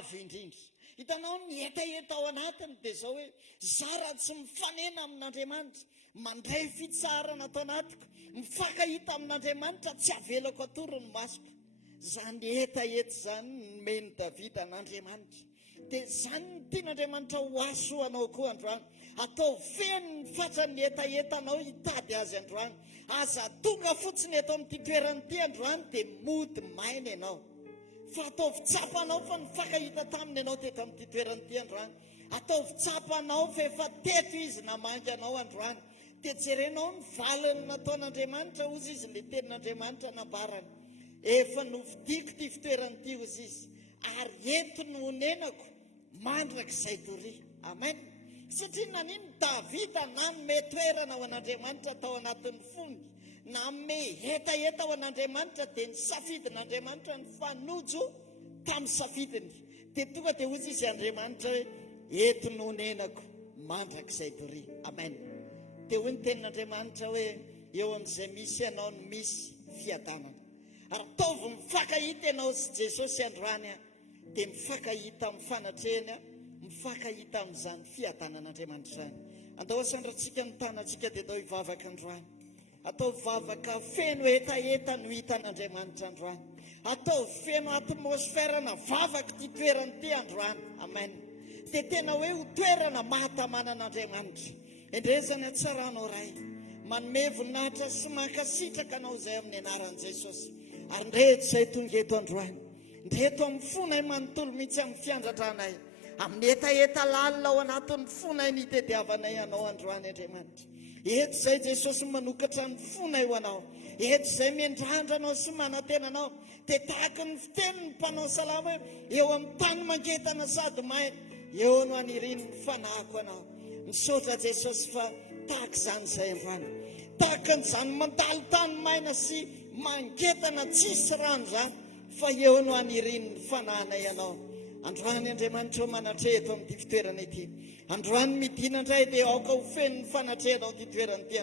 indrindra hitanao ny etaeta ao anatiny dia zao hoe za raha tsy mifanena amin'Andriamanitra mandray fitsarana ato anatiko mifankahita amin'Andriamanitra tsy avelako atory ny masoko zany etaeta zany nomeny Davida an'Andriamanitra dia zany ny tian'Andriamanitra ho aso anao koa androany atao feno ny fatran'ny etaetanao hitady azy androany aza tonga fotsiny eto amin'ity toerany ity androany dia mody maina ianao fa ataovy tsapanao fa nifankahita taminy ianao teto amin'ity toerany ity androany ataovy tsapanao fa efa teto izy namangy anao androany dia jerenao ny valiny nataon'Andriamanitra ozy izy le tenin'Andriamanitra nabarany efa novidiko ty fitoerany ity ozy izy ary ento no honenako mandrakizay tory amen satria nanino Davida nanome toerana ho an'Andriamanitra tao anatin'ny fony nanome etaeta ho an'Andriamanitra dia ny safidin'Andriamanitra ny fanojo tamin'ny safidiny dia tonga dia ozy izy Andriamanitra hoe ento no honenako mandrakizay tory amen dia hoy ny tenin'Andriamanitra hoe eo amin'izay misy ianao no misy fiadanana ary taovy mifankahita ianao sy Jesosy androany dia mifankahita amin'ny fanatrehany mifankahita amin'izany fiadanan'Andriamanitra izany andao asandratsika ny tanantsika dia atao hivavaka androany atao vavaka feno etaeta no hitan'Andriamanitra androany atao feno atmosfera vavaka ty toerany ty androany amen dia tena hoe ho toerana mahatamanan'Andriamanitra endrezany atsaranao ray manome voninahitra sy mankasitraka anao izay amin'ny anaran'i Jesosy ary ndreto izay tonga eto androany ndreto amin'ny fonay manontolo mihitsy amin'ny fiandratranay amin'ny etaeta lalina ao anatin'ny fonay nitediavanay anao androany Andriamanitra eto izay Jesosy manokatra ny fonay ho anao eto izay miandrandra anao sy manantena anao dia tahaka ny fiteniny mpanao salama eo amin'ny tany mangetana sady maina eo no aniriny ny fanahiko anao misaotra Jesosy fa tahaka izany izay androany tahaka n'izany mandalo tany maina sy mangetana tsisy rano zany fa eo no aniriny ny fanahinay anao androany Andriamanitra manatreto amin'ity fitoerana ity androany midina indray dia aoka ho feno ny fanatrehana ao ty toerana ity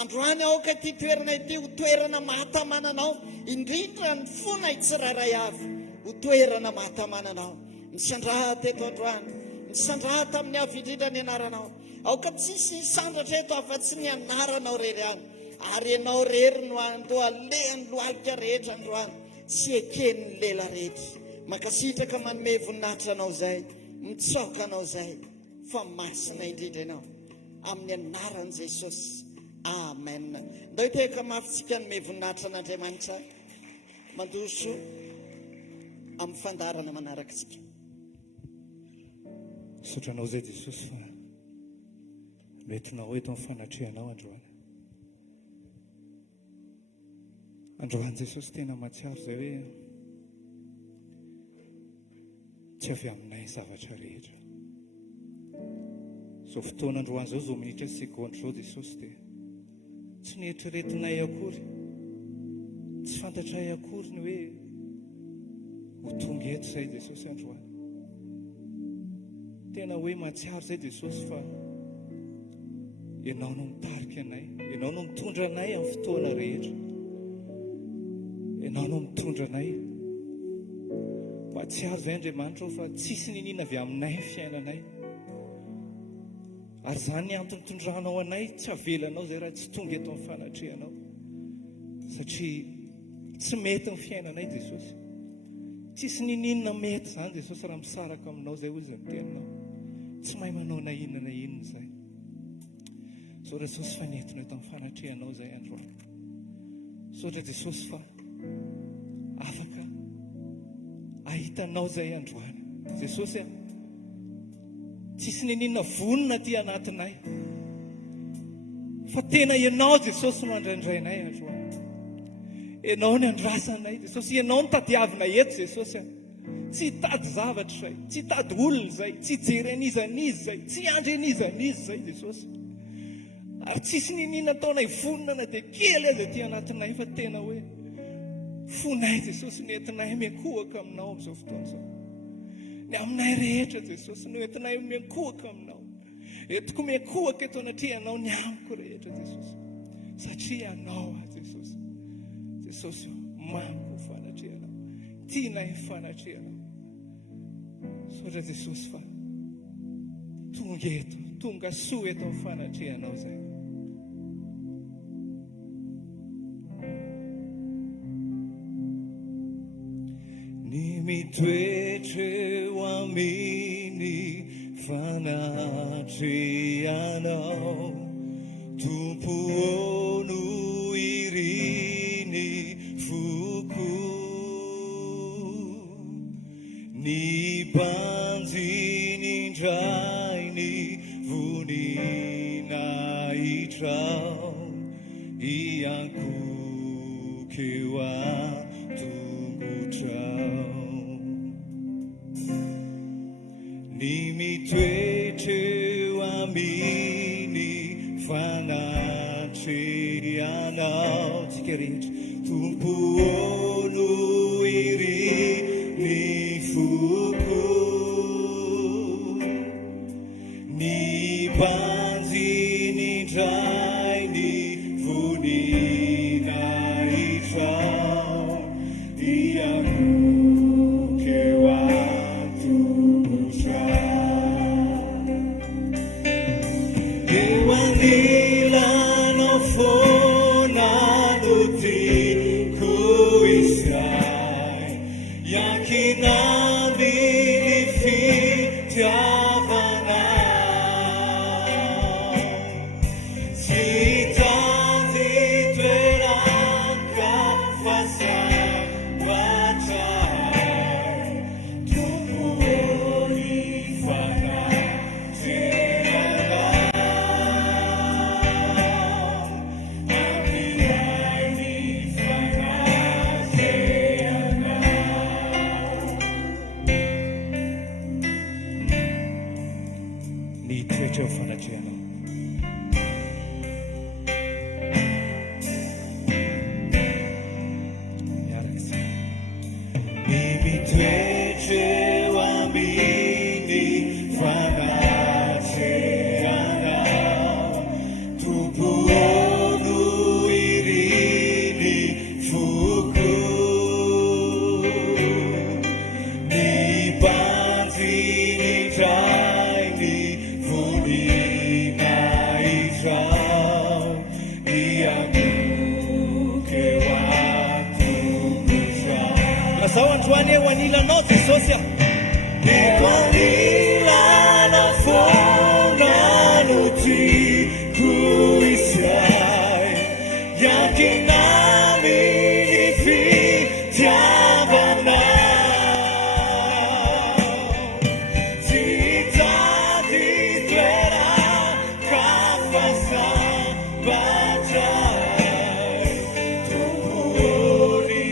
androany aoka ty toerana ity ho toerana mahatamananao indrindra ny fona tsiraray avy ho toerana mahatamananao misandraha teto androany misandraha tamin'ny avy indrindra ny anaranao aoka tsisy isandratra eto afa-tsy ny anaranao rery any ary ianao rery no andoalehan'ny lohalika rehetra androany sy eken'ny lela rehetra makasitraka manome voninahitra anao izay mitsaoka anao izay fa masina indrindra ianao amin'ny anaran'i Jesosy amen ndao teka mafitsika nome voninahitra an'Andriamanitra mandoso amin'ny fandarana manaraka tsika sotranao zay Jesosy fa metinao eto amin'ny fanatrehanao androany Jesosy tena matsiaro zay hoe tsy avy aminay zavatra rehetra zao fotoana androany zao minitra sekondra zao Jesosy dia tsy nieritreretinay akory tsy fantatray akory ny hoe ho tonga eto zay Jesosy androany tena hoe matsiaro zay Jesosy fa ianao no mitarika anay ianao no mitondra anay amin'ny fotoana rehetra ianao no mitondra anay matsiaro zay Andriamanitra fa tsisy ninina avy aminay fiainanay ary zany antony tondranao anay tsy avelanao zay raha tsy tonga eto amin'ny fanatrehanao satria tsy mety ny fiainanay Jesosy tsisy ninina mety zany Jesosy raha misaraka aminao zay ozy ny teninao tsy mahay manao na inona zay saotra Jesosy fa netino eto amin'ny fanatrehanao zay androany saotra Jesosy fa afaka ahitanao zay androany Jesosy tsisy ninina vonona ty anatinay fa tena ianao Jesosy no andraindrainay androany ianao ny andrasanay Jesosy ianao ny tadiavina eto Jesosy tsy hitady zavatra zay tsy hitady olona zay tsy hijery anizanizy zay tsy andry anizanizy zay Jesosy ary tsisy ninina ataonay vonona na dia kely aza ty anatinay fa tena hoe fonay Jesosy no entinay miankohaka aminao amin'izao fotoana izao ny aminay rehetra Jesosy no entinay miankohaka aminao entiko miankohaka eto anatrehanao ny amiko rehetra Jesosy satria anao Jesosy Jesosy mamiko fanatrehanao tianay fanatrehanao Sotra Jesosy fa tonga eto, tonga soa eto amin'ny fanatrehanao zay. Ny mitoetreo aminy fanatrehanao, tompo no iriny foko, ny banjiny indray ny vonina hitrao, iankokeo atongotrao. Ny mitoetreo aminy fanatrehanao, tsika rehetra, tompo no iriny foko, ny banjiny indray ny vonina hitrao, iankokeo atongotrao. Eo anilanao foana no tiako izay, iankina amin'ny fitiavanao, tsy hitady toeraka fa sambatra, tompo ny fanatrehanao, ampiray ny fanatrehanao. Ny toetra ny fanatrehanao. Miaraka tsika. Ny mitoetreo aminy fanatrehanao, tompo no iriny foko, ny banjiny indray ny vonina hitrao, iankokeo atongotrao. Lazao androany eo anilanao Jesosy a. Eo anilanao foana no tiako izay, iankina amin'ny fitiavanao, tsy hitady toeraka fa sambatra, tompo ny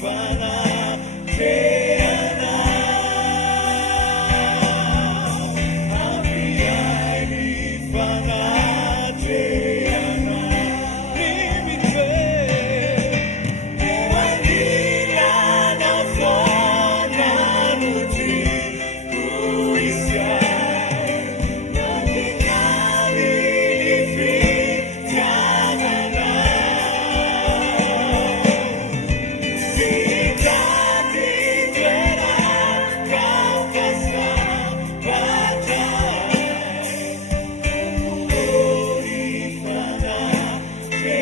fanatrehanao, ampiray ny fanatrehanao. Ny mitoetreo eo anilanao foana no tiako izay, iankina amin'ny fitiavanao, tsy hitady toeraka fa sambatra, tompo ny fanatrehanao,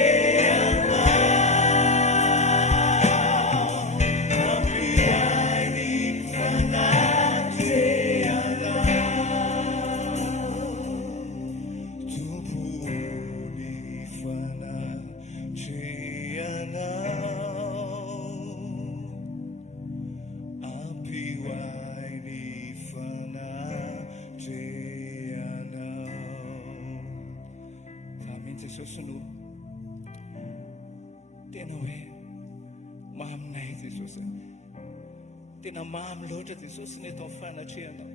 ampiray ny fanatrehanao, tompo ny fanatrehanao, ampiray ny fanatrehanao. Amen. Jesosy no tena hoe maminay Jesosy, tena mamy loatra Jesosy ny eto amin'ny fanatrehanao,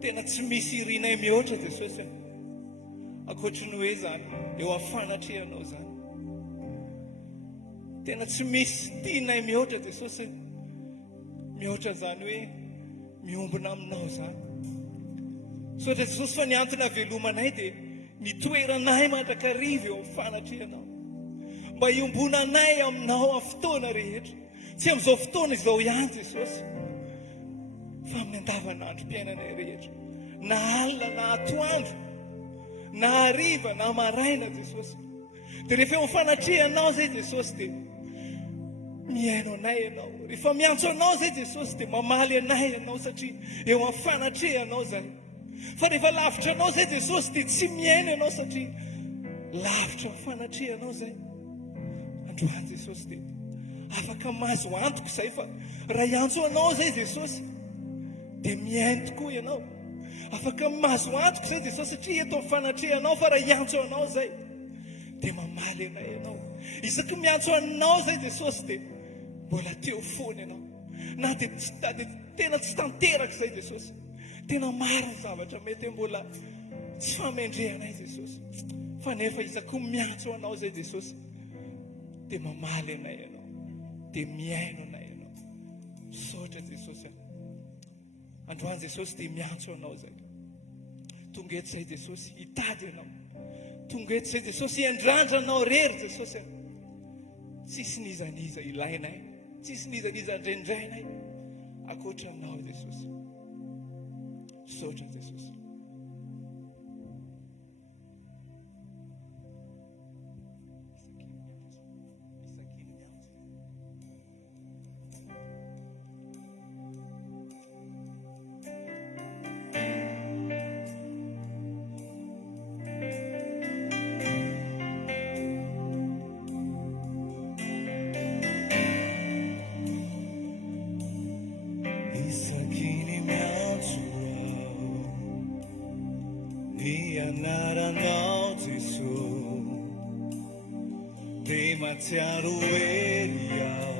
tena tsy misy irinay mihoatra Jesosy, ankoatra ny hoe zany eo amin'ny fanatrehanao zany, tena tsy misy tianay mihoatra Jesosy, mihoatra zany hoe miombona aminao zany. Sotra Jesosy fa ny antony havelomanay dia ny toeranay mandrakariva eo amin'ny fanatrehanao, mba iombonanay aminao amin'ny fotoana rehetra, tsy amin'izao fotoana izao ihany Jesosy, fa amin'ny andavanandro mpiainana rehetra na alina na atoandro na hariva na maraina Jesosy dia rehefa eo mifanatrehanao zay Jesosy dia miaino anay ianao rehefa miantso anao zay Jesosy dia mamaly anay ianao satria eo amin'ny fanatrehanao zay fa rehefa lavitra anao zay Jesosy dia tsy miaino ianao satria lavitra amin'ny fanatrehanao zay androany Jesosy dia afaka mahazo antoko izay fa raha iantso anao zay Jesosy dia miaino tokoa ianao afaka mahazo antoko zay Jesosy satria eto amin'ny fanatrehanao fa raha iantso anao zay dia mamaly anay ianao isaky miantso anao zay Jesosy dia mbola teo foana ianao na dia tena tsy tanteraka zay Jesosy tena maro ny zavatra mety mbola tsy famendrehanay Jesosy fa nefa isaky miantso anao zay Jesosy dia mamaly anay ianao dia miaino anay ianao misaotra Jesosy androany Jesosy dia miantso anao zay tonga eto zay Jesosy hitady ianao tonga eto zay Jesosy hiandrandranao rery Jesosy tsisy nizaniza ilainay tsisy nizaniza indraindrainay akoatra anao Jesosy misaotra Jesosy Anaranao Jesús demasiado eriao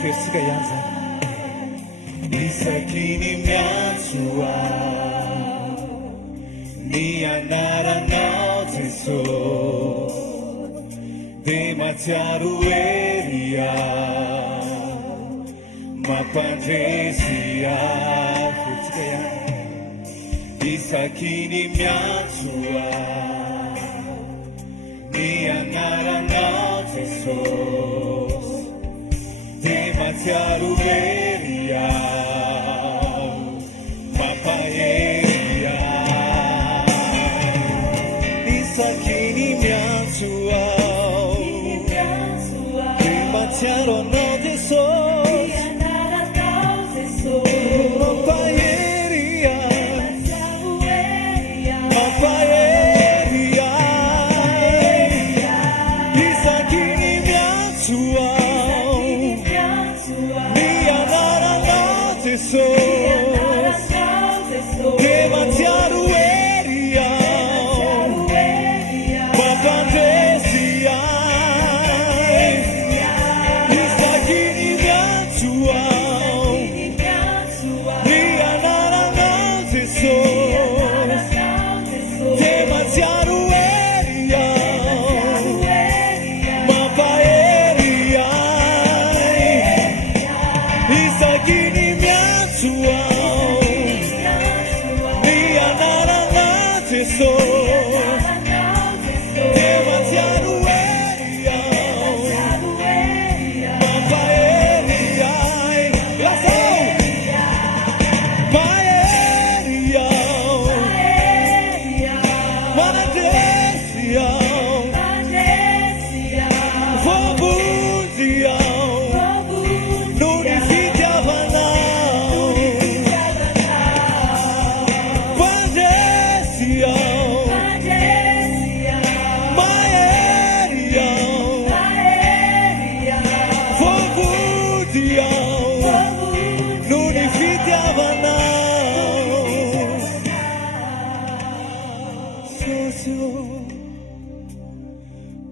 Fetsika ihany zany isaky ny miantsoa ny anaranao Jesús dia mahatsiaro ery aho mampandresy aho fetsika ihany isaky ny miantsoa ny anaranao Jesús demasiado veria mapaeria isakini mianzua demasiado no Jesús mapaeria mapaeria isakini mianzua demasiado eria mapandesia isakini mianzua nianarana Jesús demasiado eria mapaeria isakini mianzua demasiado eria mapaeria la fou paeria manadesia vobudia nunifidiavana padesia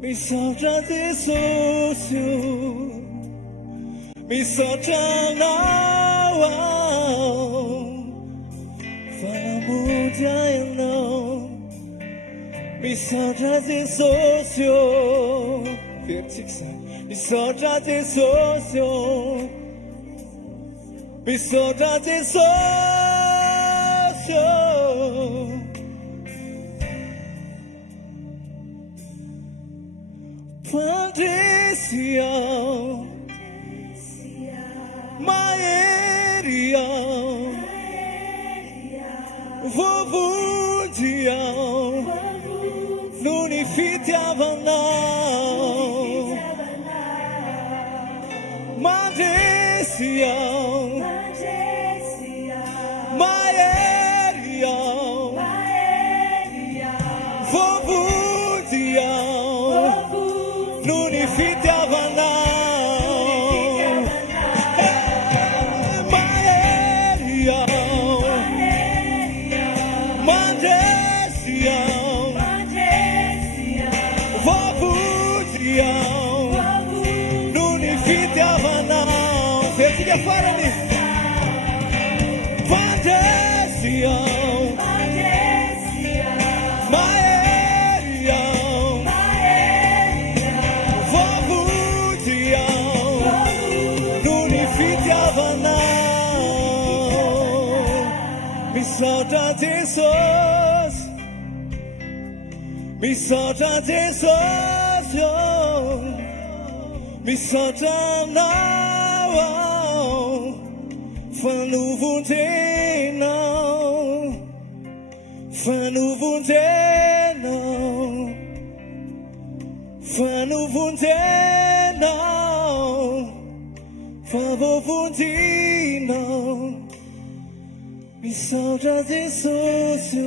mi saotra Jesús mi saotra anao fanamudia ianao mi saotra Jesús misaotra Jesosy misaotra Jesosy Pandresy aho mahery aho vovonjy aho noho ny fitiavanao mandresy aho mahery aho vovonjy aho noho ny fitiavanao mahery aho mandresy aho vovonjy aho noho ny fitiavanao fetika farany mandresy aho mahery aho vovonjy aho noho ny fitiavanao misaotra Jesosy misaotra Jesosy misaotra anao fanovontenao fanovontenao fanovontenao favovontinao misaotra Jesosy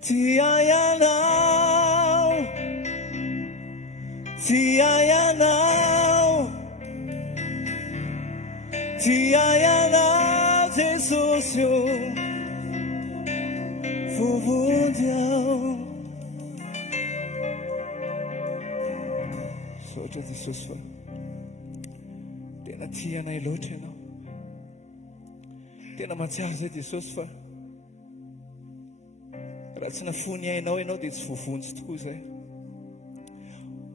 tiay anao tiay anao tiay anao Jesosy vovonjy aho misaotra Jesosy fa tena tianay loatra ianao tena mahatsiaro zay Jesosy fa raha tsy nafony ainao ianao dia tsy voavonjy tokoa zay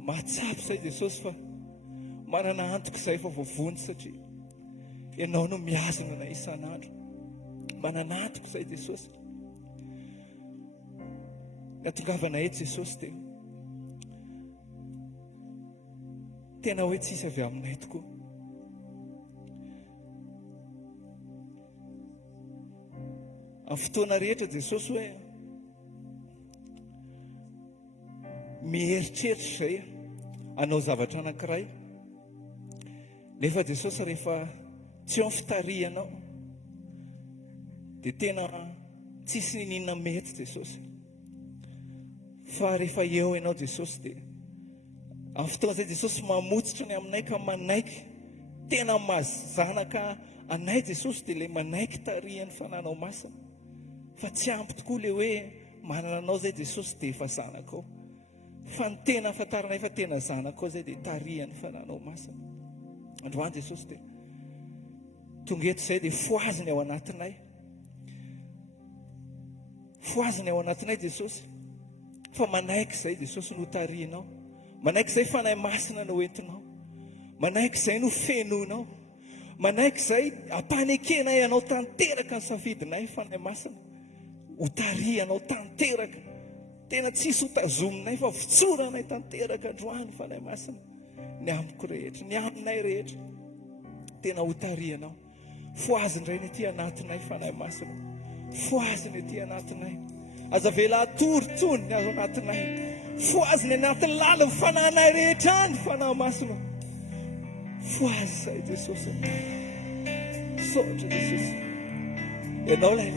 mahatsapy zay Jesosy fa manana antoka izay fa voavonjy satria ianao no miazana na isan'andro manana antoka izay Jesosy natongavana eto Jesosy dia tena hoe tsisy avy aminay tokoa amin'ny fotoana rehetra Jesosy hoe mieritreritra izay hanao zavatra anankiray nefa Jesosy rehefa tsy eo amin'ny fitarihanao dia tena tsisy ninona mety Jesosy fa rehefa eo ianao Jesosy dia amin'ny fotoana izay Jesosy mamotsitra ny aminay ka manaiky tena mazanaka anay Jesosy dia ilay manaiky tarihany fananao masina fa tsy ampy tokoa ilay hoe manana anao zay Jesosy dia efa zanakao fa ny tena afantaranay fa tena zanakao zay dia tarihany fananao masina androany Jesosy dia tonga eto izay dia foaziny ao anatinay foaziny ao anatinay Jesosy fa manaiky izay Jesosy no tarihinao manaiky izay fanahy masina no entinao manaiky izay no fenonao manaiky izay ampanekenay anao tanteraka ny safidinay fanahy masina ho tarihanao tanteraka tena tsisy hotazominay fa fitsoranay tanteraka androany fanahy masina ny amiko rehetra ny aminay rehetra tena ho tarihanao foaziny ray ny aty anatinay fanahy masina foaziny aty anatinay aza vela atoritsony azo anatinay foaziny anatin'ny lala fananay rehetra any fanahy masina foazy zay Jesosy misaotra Jesosy ianao lay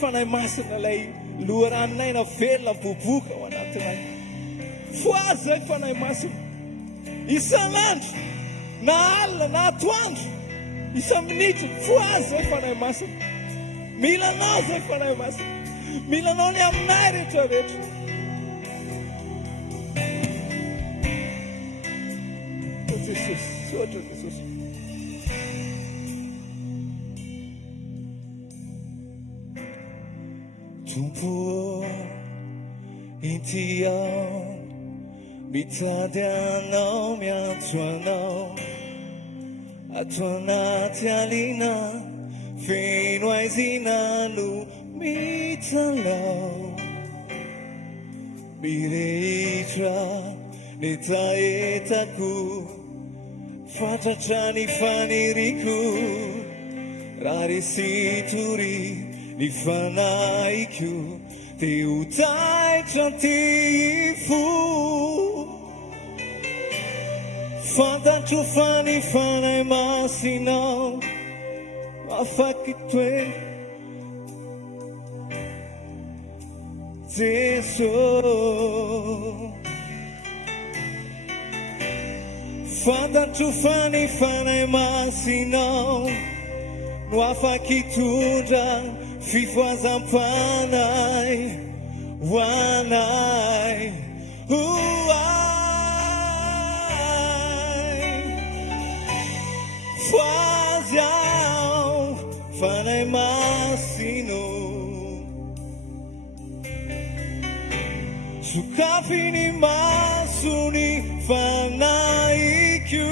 fanahy masina lay loharanay na velona boboka ao anatinay foazy zay fanahy masina isan'andro na alina na atoandro isa-minitra foazy zay fanahy masina milanao zay fanahy masina milanao ny aminay rehetra rehetra Jesosy misaotra Jesosy Tompo ity aho mitady anao miantso anao ato anaty aliana feno aizina no mitalao mirehitra ny taetako fantatra ny faniriko raha resy tory ny fanaiko teo taitra antifo fantatro fa ny fanahy masinao afaky toe Jesosy fantatro fa ny fanahy masinao no afaky tondra fifoazam-panay hoanay foazy ao fanahy masino sokafy ny masony fanaiko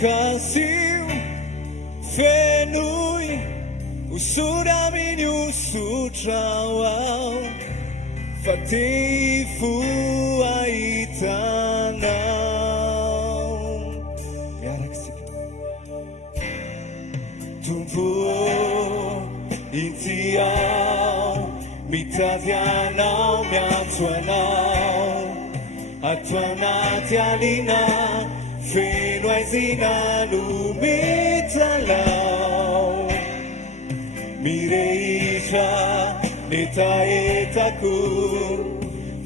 kasio fenoy usura miny usutrao ao fa tefo ahitanao miaraksika tompo ity ao mitady anao miantso anao ato anaty aliana feno aizina no mitalao mirehitra ny taetako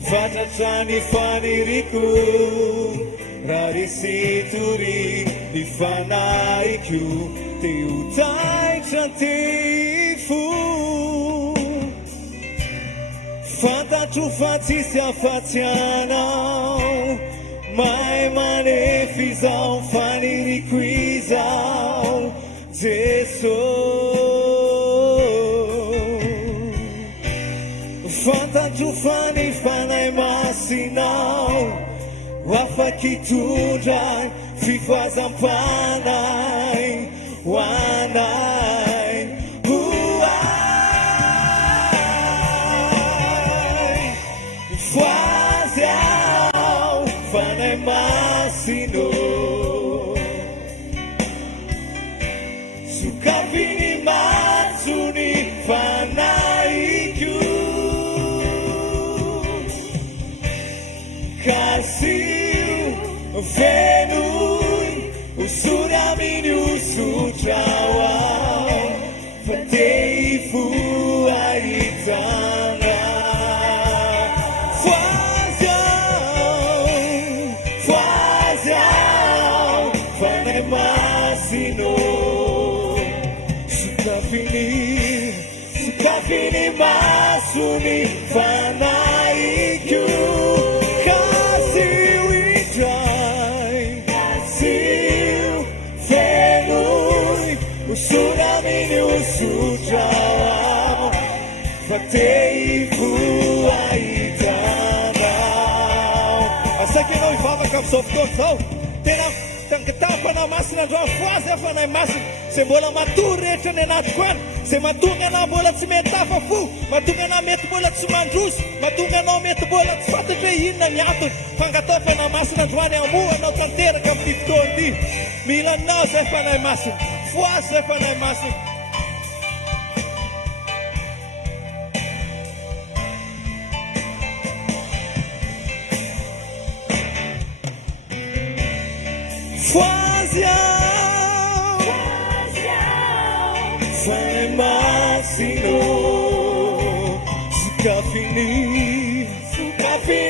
fantatra ny faniriko raha resy tory ny fanaiko teo taitra antifo fantatro fa tsisy afatsy anao mahay manefy izao faniriko izao Jesosy fantatro fa ny fanahy masinao afaky tondra fifoazam-panay hoanay foazy ao fanahy masino sokafy ny matsony fanaiko kasio fenoy usury aminy usutrao ao fa tefo ahitana foazy ao fanahy masino sokafy ny masony fanaiko kasio itray kasio fenoy usury aminy usutrao fa tefo ahitanao asaky ianao ivavaka am'izao fotoana zao tena tangatapana masina androany foazy afanahy masina zay mbola matory rehetra ny anatiko any zay mahatonga anao mbola tsy mety hafa fo mahatonga anao mety mbola tsy mandroso mahatonga anao mety mbola tsy fantatra hoe inona ny antony fangatao fanahy masina androany amoa anao tanteraka amin'ity fotoana ity mila anao zay fanahy masina foazy zay fanahy masina foazy ao fanahy masino sokafy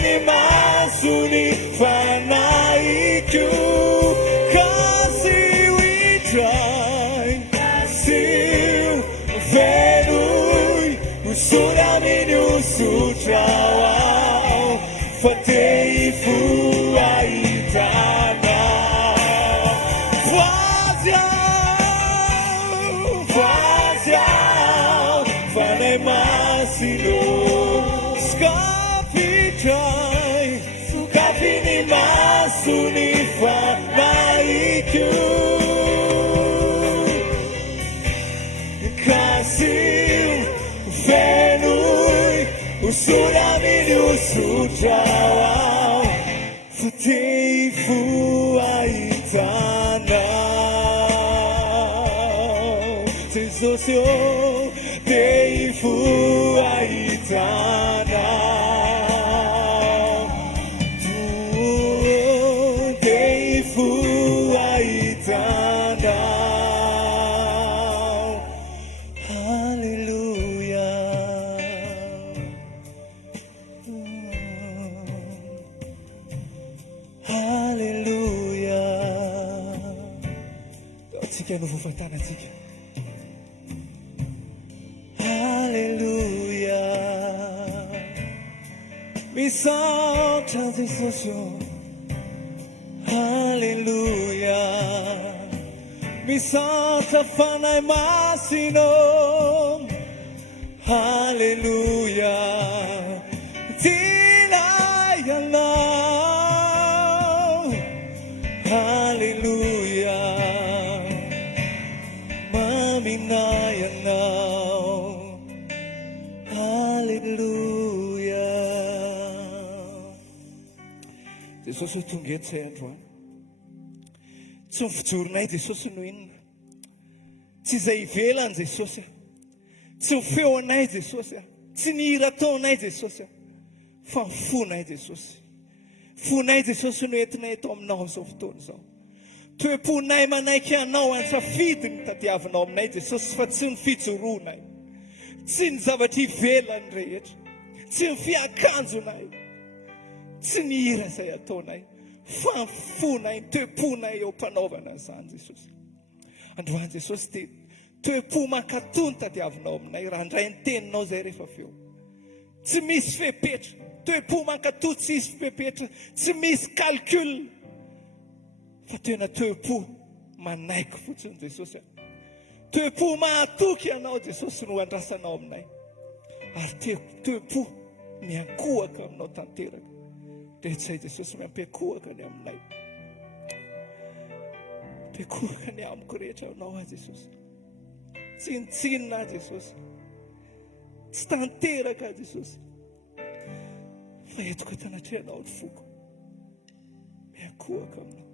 ny masony fanaiko kasio itray kasio fenoy usury aminy usutrao ao fa tefo ahitana fanahy masino usuramini usujao futifu aitana sisosio teifu aitana teifu aitana. Nous vous fêtons la tique. Alléluia. Mais sans transition. Alléluia. Mais sans ta fin et massino. Alléluia. Tilayana. Alléluia. Jesosy tonga eto izay androany tsy mivijoronay Jesosy no inona tsy izay ivelany Jesosy tsy mifeo anay Jesosy tsy ny hira taonay Jesosy fa mifonay Jesosy fonay Jesosy no entinay eto aminao izao fotoana izao toe-ponay manaiky anao ansafidy ny tadiavinao aminay Jesosy fa tsy ny fijoroanay tsy ny zavatra ivelany rehetra tsy ny fiakanjonay tsy ny hira izay ataonay fa fonay toe-ponay eo mpanaovana izany Jesosy androany Jesosy dia toe-po mankatony tadiavinao aminay raha indray ny teninao izay rehefa feo tsy misy fepetra toe-po mankatony tsy misy fepetra tsy misy calcul fa tena toe-po manaiky fotsiny Jesosy toe-po mahatoky ianao Jesosy no andrasanao aminay ary toe-po miankohaka aminao tanteraka dia tsy izay Jesosy miampiankohaka ny aminay mpiankohaka ny amiko rehetra aminao a Jesosy tsinitsinina a Jesosy tsy tanteraka a Jesosy fa etoko tanatrehanao ny foko miankohaka aminao.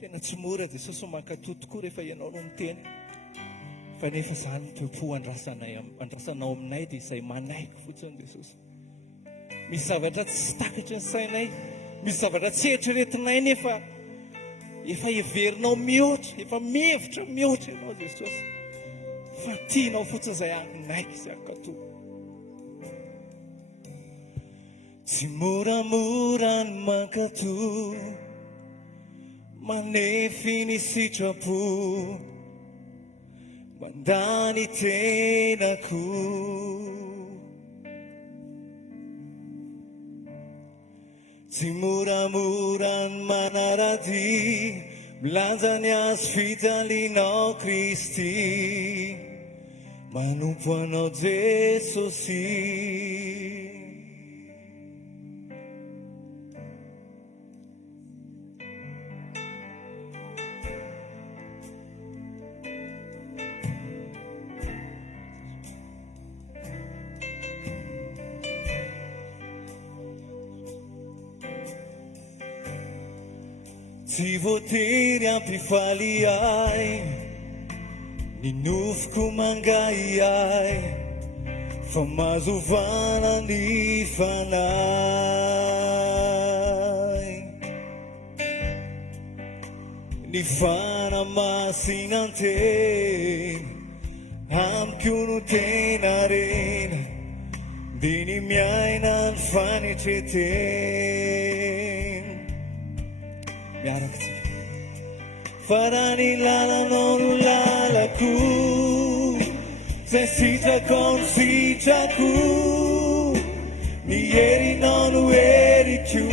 Tena tsy mora Jesosy mankatoy tokoa rehefa ianao no miteny fa nefa izany toe-po andrasanao aminay dia izay manaiky fotsiny Jesosy misy zavatra tsy takatry ny sainay misy zavatra tsy eritreretinay nefa efa heverinao mihoatra efa mihevitra mihoatra ianao Jesosy fa tianao fotsiny izay anginaiky izay ankatoy tsy moramora ny mankatoy manefy ny sitrapo mandany tenako tsy moramora ny manarady milanja ny azo fitalianao Kristy manompo anao Jesosy tsy voatery ampifaly ahy ny nofoko mangay ahy fa mazovana ny fanahy ny fanamasinanteny amiko no tena rena dia ny miaina ny fanetreteny miaraka tsika fa raha ny lalanao no lalako zay sitrako no sitrako ny herinao no heriko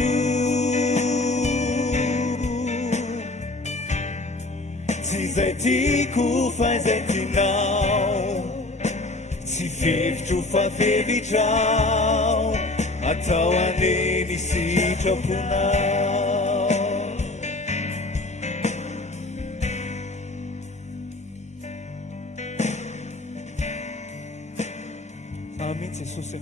tsy izay tiako fa izay tianao fevitro fafevitrao atao aneny sitraponao. Za mihitsy Jesosy,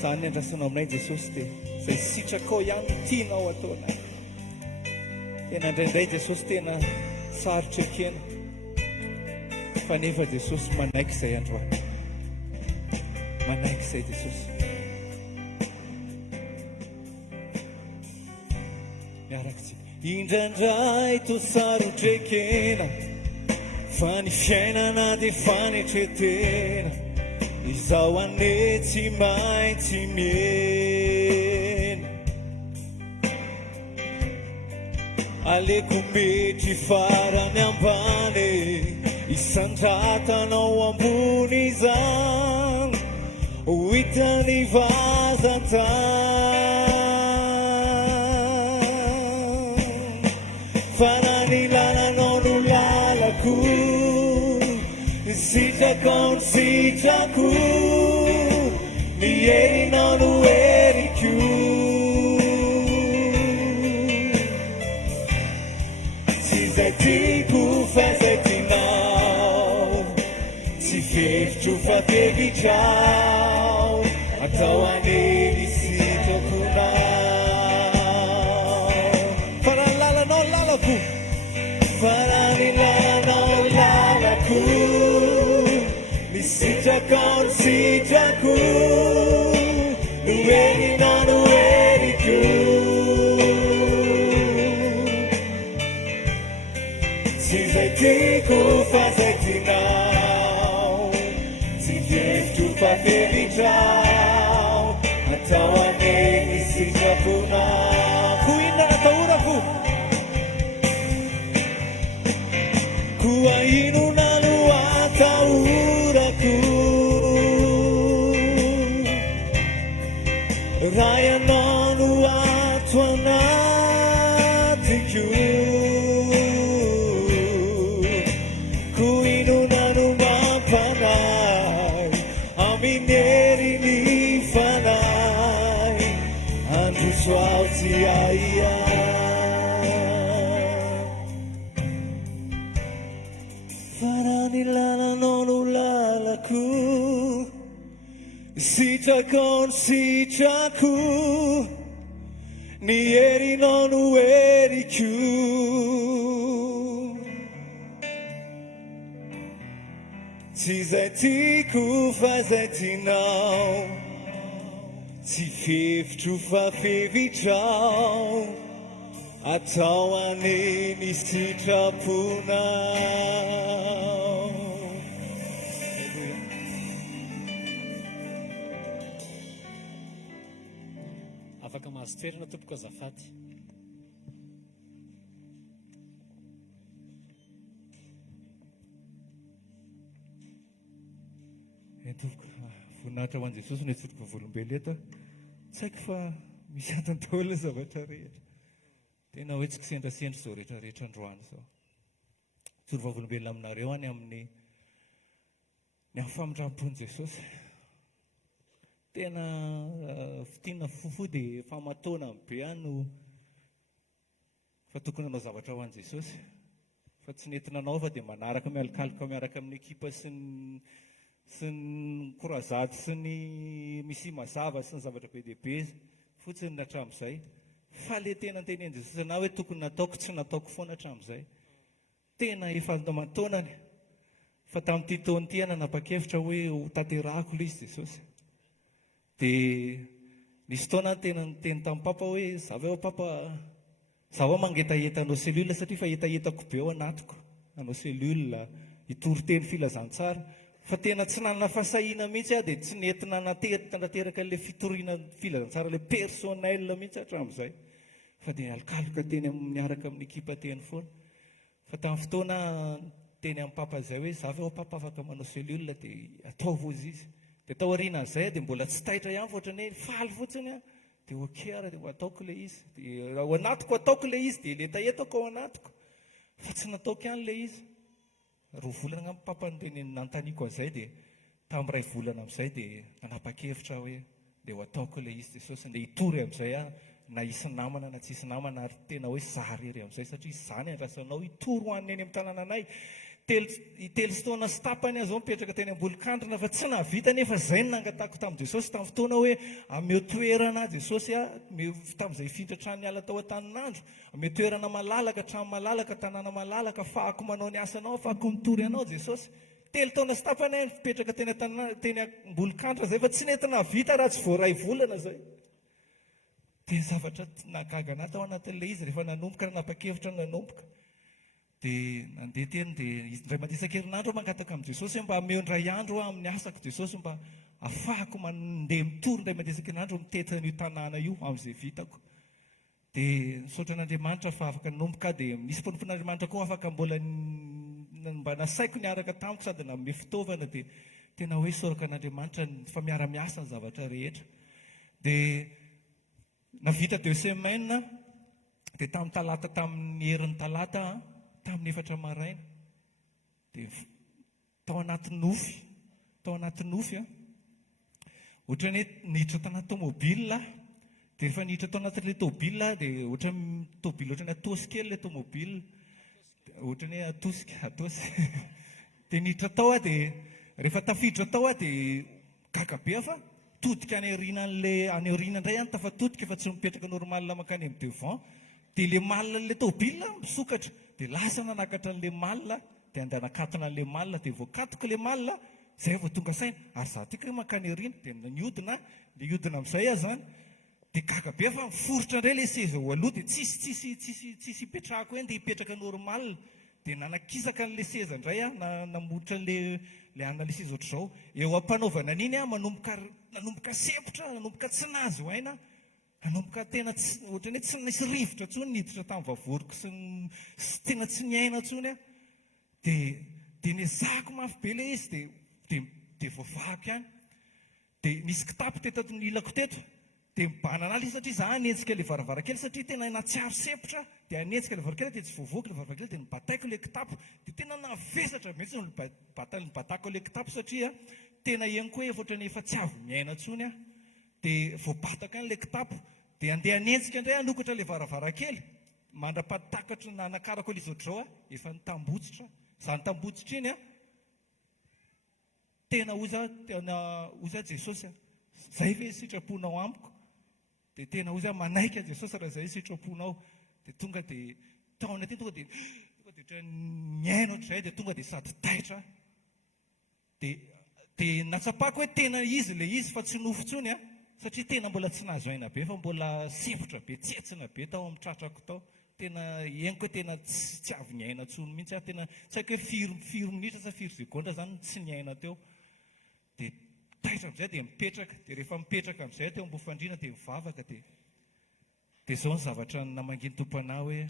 za ny andrasanao aminay Jesosy dia izay sitrakao ihany tianao ataonay. Tena indraindray Jesosy tena sarotra ekena, fa nefa Jesosy manaiky izay androany, manaiky izay Jesosy. Miaraka tsika. Indraindray toa sarotra ekena, fa ny fiainana dia fanetretena, izaho ane tsy maintsy miena. Aleko metry farany ambany, isandratanao ambony izany, ho hitany vazan-tany. Fa raha ny lalanao no lalako, sitrako ny sitrako, ny herinao no heriko. Tsy izay tiako fa izay tianao, tsy fevitro fa fevitrao atao aneny sitraponao. Fa raha ny lalanao lalako, fa raha ny lalanao lalako, ny sitrako ny sitrako, no herinao no heriko. Tsy izay tiako fa izay tianao, tsy fevitro fa fevitrao atao aneny sitraponao. Ko inona natahorako? Koa inona no atahorako? Raha ianao no ato anatiko, ko inona no mampanay amin'ny heriny fanahy, andro soao tsy aia. Fa raha ny lalanao no lalako, sitrako ny sitrako, ny herinao no heriko. Tsy izay tiako fa izay tianao, tsy fevitro fa fevitrao atao aneny sitraponao. Afaka mahazo toerana tompoko azafady. Tompoko, voninahitra ho an'i Jesosy ny atsotroko volombely eto. Tsy haiko fa misy atantolo zavatra rehetra. Tena hoe tsy kisendrasendry izao rehetrarehetra androany izao. Atsotroko volombelona aminareo any amin'ny amin'ny famindrampon'i Jesosy. Tena fitiana fofo dia famatona be any no fa tokony hanao zavatra ho an'i Jesosy. Fa tsy nentinanao fa dia manaraka mialokaloka miaraka amin'ny ekipa sy ny korazady sy ny misy mazava sy ny zavatra be dia be fotsiny hatramin'izay. Fa le tena tenen'i Jesosy na hoe tokony nataoko tsy nataoko foana hatramin'izay. Tena efa matonany. Fa tamin'ity taona ity nanapa-kevitra hoe ho tanterahako ilay izy Jesosy. Dia nisy taona tena niteny tamin'ny papa hoe zaho hoe papa, zaho mangetaheta anao selula satria fa etaetako be ao anatiko. Anao selula, itory-teny filazantsara. Fa tena tsy nanana fahasahiana mihitsy aho dia tsy nentina nateraka ilay fitoriana filazantsara ilay personnel mihitsy hatramin'izay. Fa dia alokaloka teny miaraka amin'ny ekipa teny foana. Fa tamin'ny fotoana teny amin'ny papa izay hoe zaho hoe papa afaka manao selula dia ataovy ozy izy. Dia tao aorianan'izay dia mbola tsy taitra ihany fa ohatrany hoe faly fotsiny aho. Dia okey ary dia ataoko ilay izy. Dia ao anatiko ataoko ilay izy dia ilay etaetako ao anatiko. Fa tsy nataoko ihany ilay izy. roa volana mpampandeny nanontaniako an'izay dia tamin'ny ray volana amin'izay dia nanapa-kevitra hoe dia ho ataoko ilay izy Jesosy dia hitory amin'izay na hisy namana na tsy hisy namana ary tena hoe zary ery amin'izay satria izany andrasanao hitory ho an'ny eny amin'ny tanànanay telo sy taona sy tapany aho zao mipetraka teny amboli-kandrina fa tsy nahavita nefa izay no nangatako tamin'i Jesosy tamin'ny fotoana hoe ameo toerana Jesosy tamin'izay fintratrany ala tao an-taninandro ameo toerana malalaka trano malalaka tanàna malalaka afahako manao ny asanao afahako mitory anao Jesosy telo taona sy tapany aho mipetraka teny amboli-kandrina zay fa tsy nety nahavita raha tsy voaray volana zay dia zavatra nagaga anahy tao anatin'ilay izy rehefa nanomboka nanapa-kevitra nanomboka dia nandeha teny dia indray mandeha isan-kerinandro mangataka amin'i Jesosy mba hameo indray andro amin'ny asako Jesosy mba afahako mandeha mitory indray mandeha isan-kerinandro mitety an'io tanàna io amin'izay vitako dia misaotra an'Andriamanitra fa afaka nanomboka dia misy mponimpon'Andriamanitra koa afaka mba nasaiko niaraka tamiko sady nanome fitaovana dia tena hoe soraka an'Andriamanitra fa miara-miasa ny zavatra rehetra dia navita 2 semaines dia tamin'ny talata tamin'ny herin'ny talata tamin'ny 4 maraina dia tao anaty nofy ohatran'ny hoe niditra tanaty tomobila dia rehefa niditra tao anatin'ilay tomobila dia ohatran'ny tomobila ohatran'ny atosy kely ilay tomobila ohatran'ny hoe atosy dia niditra tao dia rehefa tafiditra tao dia gagabe fa todika any aoriana indray any tafatodika efa tsy mipetraka normal makany amin'ny devant dia ilay malina n'ilay tomobila misokatra dia lasa nanakatra an'ilay malina dia andeha nakatona an'ilay malina dia voakatoko ilay malina zay vao tonga saina ary za tika makany aoriana dia niodina amin'izay aho zany dia gagabe fa miforotra indray ilay seza ho aloha dia tsisy hipetrahako hoe andeha hipetraka normal dia nanakisaka an'ilay seza indray namotra ilay an'ilay seza ohatr'izao eo ampanaovana an'iny nanomboka sepotra nanomboka tsy nazy ho aina nanomboka tena ohatrany hoe tsy nisy rivotra ntsony niditra tamin'ny vavoriko sy tena tsy niaina ntsony dia nezahako mafy be ilay izy dia voavahako ihany dia nisy kitapo teto ilako teto dia mibana an'ala izy satria za hanentsika ilay varavarakely satria tena natsiaro sepotra dia hanentsika ilay varavarankely dia tsy voavoaka ilay varavarankely dia nibataiko ilay kitapo dia tena navesatra mihitsy nibatako ilay kitapo satria tena ihany koa efa ohatrany efa tsy avy miaina ntsony aho dia voabataka any ilay kitapo dia andeha hanentsika indray hanokatra ilay varavarankely mandra-patakatra nanakarako ilay izy ohatr'izao efa nitambotsitra za nitambotsitra iny tena oza Jesosy zay ve sitraponao amiko dia tena oza manaiky Jesosy raha zay sitraponao dia tonga dia taona ty tonga dia niaina ohatr'izay dia tonga dia sady taitra dia natsapako hoe tena izy ilay izy fa tsy nofo ntsony satria tena mbola tsy nahazo aina be fa mbola sepotra be tsetsina be tao amin'ny tratrako tao tena henoko hoe tena tsy avy niaina ntsony mihitsy tena tsy haiko hoe firy minitra sa firy segondra zany tsy niaina teo dia taitra amin'izay dia mipetraka dia rehefa mipetraka amin'izay teo ambofandriana dia mivavaka dia zao ny zavatra namanginy tompoanahy hoe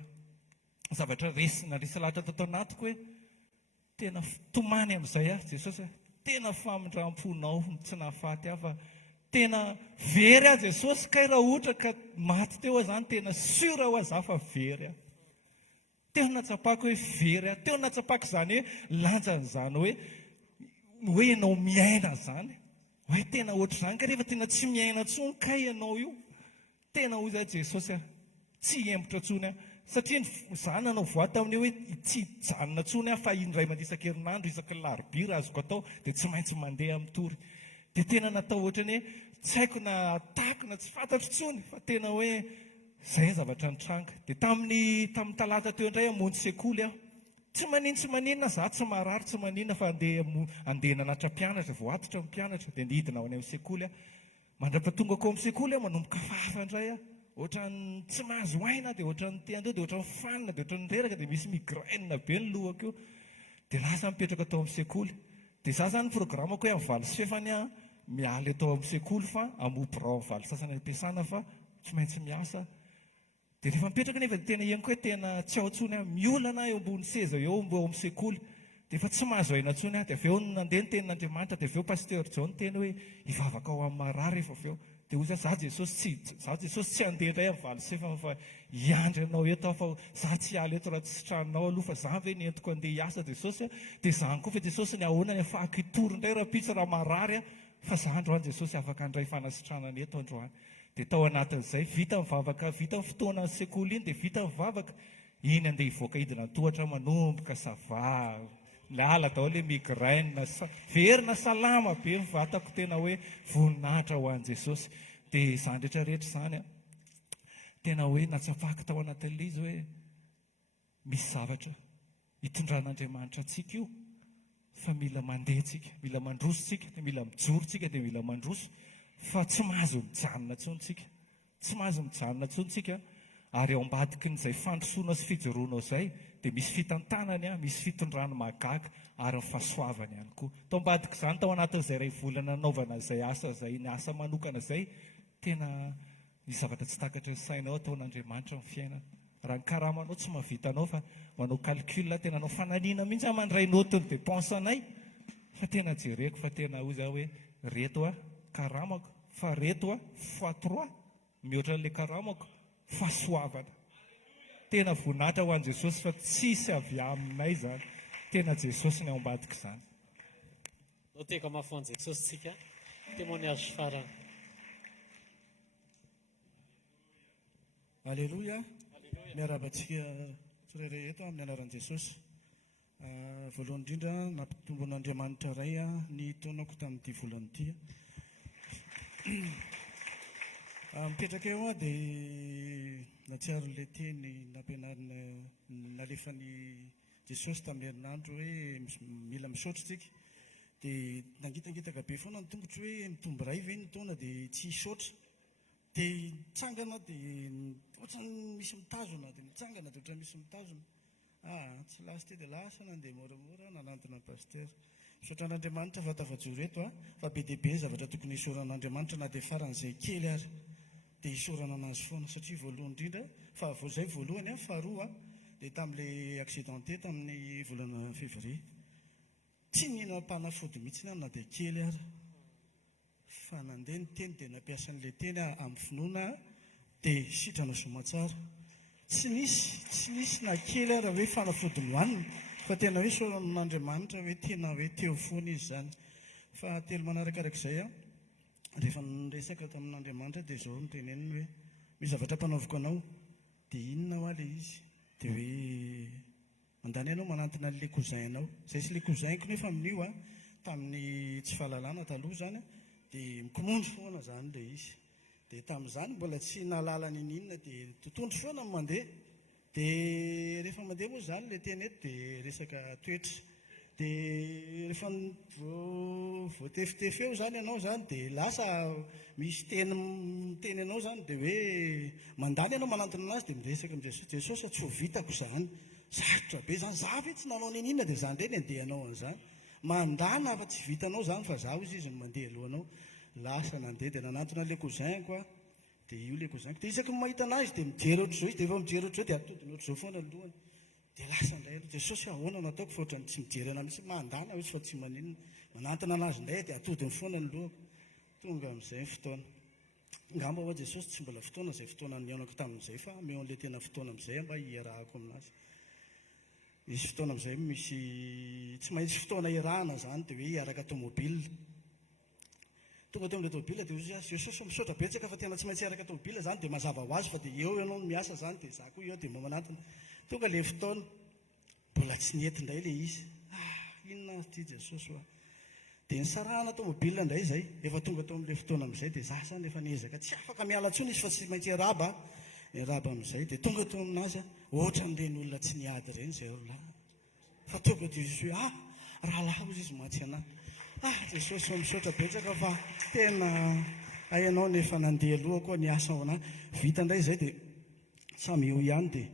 zavatra nandresy lahatra tao anatiko hoe tena tomany amin'izay Jesosy tena famindram-ponao tsy nahafaty aho fa tena very Jesosy kay raha ohatra ka maty teo zany tena sura ho aza fa very teo natsapako hoe very teo natsapako zany hoe lanjan'izany hoe ianao miaina zany hoe tena ohatra zany ka rehefa tena tsy miaina ntsony kay ianao io tena oza Jesosy tsy embotra ntsony satria za nanao voaty amin'io hoe tsy janona ntsony fa indray mandeha isan-kerinandro isaky ny larobia azoko atao dia tsy maintsy mandeha mitory dia tena natao ohatrany hoe tsy haiko na atako na tsy fantatro ntsony fa tena hoe zay zavatra nitranga dia tamin'ny talata teo indray hamonjy sekoly aho tsy maninona za tsy marary tsy maninona fa andeha nanatra mpianatra voatotra mpianatra dia nidina ao any amin'ny sekoly mandra-patongako amin'ny sekoly manomboka fahafa indray ohatrany tsy mahazo aina dia ohatrany teandreo dia ohatrany fanina dia ohatrany reraka dia misy migraine be ny lohako io dia lasa mipetraka tao amin'ny sekoly dia za zany programako hoe amin'ny valy sy fefany mialy atao amin'ny sekoly fa amobirao amin'ny valy sasany ampiasana fa tsy maintsy miasa dia rehefa mipetraka nefa tena ianiko hoe tena tsy ao ntsony miolana eo ambony seza eo amin'ny sekoly dia efa tsy mahazo aina ntsony dia avy eo nandeha ny tenin'Andriamanitra dia avy eo pasteur John teny hoe hivavaka ao amin'ny marary efa avy eo dia oza za Jesosy tsy andeha indray amin'ny valo sefana fa hiandry anao eto aho fa za tsy haly eto raha tsy sitranao aloha fa za ve nentiko andeha hiasa Jesosy dia zany koa fa Jesosy ny ahoana ny afahako hitory indray raha pitsy raha marary fa za androany Jesosy afaka andray fanasitranana eto androany. Dia tao anatin'izay vita mivavaka vita ny fotoana ny sekoly iny dia vita mivavaka iny andeha hivoaka hidina tohatra manomboka sava lala daholo hoe migraine verina salama be ny vatako tena hoe voninahitra ho an'i Jesosy. Dia izany rehetrarehetra izany tena hoe natsapaka tao anatin'ilay izy hoe misy zavatra hitondran'Andriamanitra antsika io fa mila mandeha tsika, mila mandroso tsika, dia mila mijoro tsika, dia mila mandroso fa tsy mahazo mijanona intsony tsika, tsy mahazo mijanona intsony tsika. Ary ao ambadiky n'izay fandrosoana sy fijoroana izay dia misy fitantanany misy fitondrany mahagaga ary ny fahasoavany ihany koa. Tao ambadika izany tao anatin'izay iray volana nanaovana izay asa izay ny asa manokana izay tena ny zavatra tsy takatra ny sainao ataon'Andriamanitra ny fiainana. Raha ny karamanao tsy mahavitanao fa manao calcul tena anao fananiana mihitsy mandray notiny dépense-nay fa tena jereko fa tena ho za hoe reto karamako fa reto fois 3 mihoatra n'ilay karamako fahasoavana. Tena voninahitra ho an'i Jesosy fa tsisy avy aminay zany. Tena Jesosy ny ao ambadika izany. Noteko mafy ho an'i Jesosy tsika témoignage farany. Alleluia. Miarabantsika tsirairay eto amin'ny anaran'i Jesosy. Voalohany indrindra nampitombon'Andriamanitra iray ny taonako tamin'ity volana ity. Mipetraka eo dia natsiaro ilay teny nampianarina nalefany Jesosy tamin'ny herinandro hoe mila misaotra tsika. Dia nangitangitaka be foana ny tongotry hoe mitombo iray ve ny taona dia tsy hisaotra. Dia mitsangana dia ohatrany misy mitazona dia mitsangana dia ohatrany misy mitazona. Tsy lasa ty dia lasa nandeha moramora nanantona ny paster. Misaotra an'Andriamanitra fa tafajoro eto fa be dia be ny zavatra tokony hisaoran'Andriamanitra na dia faran'izay kely ary dia hisaorana anazy foana satria voalohany indrindra fa izay voalohany faharoa dia tamin'ilay accidenté tamin'ny volana février tsy nihina mpanafody mihitsy na dia kely ary fa nandeha ny teny dia nampiasa an'ilay teny amin'ny finoana dia sitrana somatsara tsy nisy na kely ary hoe fanafody nohanina fa tena hoe saoran'Andriamanitra hoe tena hoe teo foana izy zany. Fa telo manarakarak'izay rehefa niresaka tamin'Andriamanitra dia izao noteneniny hoe misy zavatra mpanaoviko anao dia inona ho ilay izy dia hoe mandany ianao manantona an'ilay cousin-nao izay sy ilay cousin-ko nefa amin'io tamin'ny tsy fahalalana taloha zany dia mikomonjy foana zany ilay izy. Dia tamin'izany mbola tsy nahalala ninina dia totondry foana ny mandeha. Dia rehefa mandeha moa zany ilay teny eto dia resaka toetra. Dia rehefa voatefitefy eo zany ianao zany dia lasa misy teny anao zany dia hoe mandany ianao manantona anazy dia miresaka amin'i Jesosy tsy ho vitako izany. Sarotra be zany za ve tsy nanao ninina dia za indray ny andehanao an'izany. Mandana fa tsy vitanao zany fa za ozy izy mandeha alohanao. Lasa nandeha dia nanantona ilay cousin-ko dia io ilay cousin-ko dia isaky mahita anazy dia mijery ohatr'izao izy dia efa mijery ohatr'izao dia atodiny ohatr'izao foana ny lohany. Dia lasa indray Jesosy ahoana nataoko fa ohatrany tsy mijery anazy mihitsy mandana izy fa tsy maninona. Manantona anazy indray dia atodiny foana ny lohako. Tonga amin'izay ny fotoana. Ngamba hoa Jesosy tsy mbola fotoana izay fotoana niaonako tamin'izay fa meo an'ilay tena fotoana amin'izay mba hiarahako aminazy. Misy fotoana amin'izay misy tsy maintsy fotoana iarahana zany dia hoe hiaraka tômôbila. Tonga teo amin'ilay tômôbila dia Jesosy misaotra betsaka fa tena tsy maintsy hiaraka tômôbila zany dia mazava ho azy fa dia eo ianao no miasa zany dia za koa eo dia manantona. Tonga ilay fotoana mbola tsy niety indray ilay izy. Inona ty Jesosy hoa. Dia nisarahana tômôbila indray izay efa tonga tao amin'ilay fotoana amin'izay dia za zany efa niezaka tsy afaka miala intsony izy fa tsy maintsy hiaraba amin'izay dia tonga teo aminazy ohatran'ireny olona tsy niady ireny izay olona. Fa tonga dia Jesosy hoe rahalahy ozy izy matsy anahy. Jesosy misaotra betsaka fa tena ianao nefa nandeha alohako niasa ao anahy. Vita indray izay dia samy eo ihany dia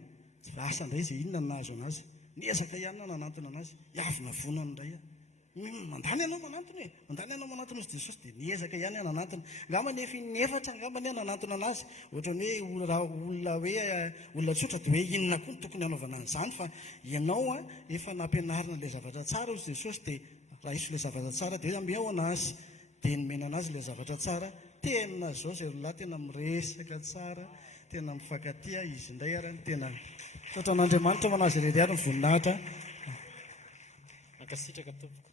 asa indray izay inona nahazo anazy. Niezaka ihany na nanantona anazy hiavina vonana indray mandany ianao manantona mandany ianao manantona izy Jesosy dia niezaka ihany nanantona. Ngamba nefatra ngamba ny nanantona anazy ohatrany hoe olona tsotra dia hoe inona koa ny tokony hanaovana an'izany fa ianao efa nampianarina ilay zavatra tsara izy Jesosy dia raha iso ilay zavatra tsara dia amiao anazy dia nomena anazy ilay zavatra tsara tenina zao zay lahy tena miresaka tsara, tena mifankatia izy indray arany tena taotaon'Andriamanitra manazy irery ary ny voninahitra. Mankasitraka tompoko.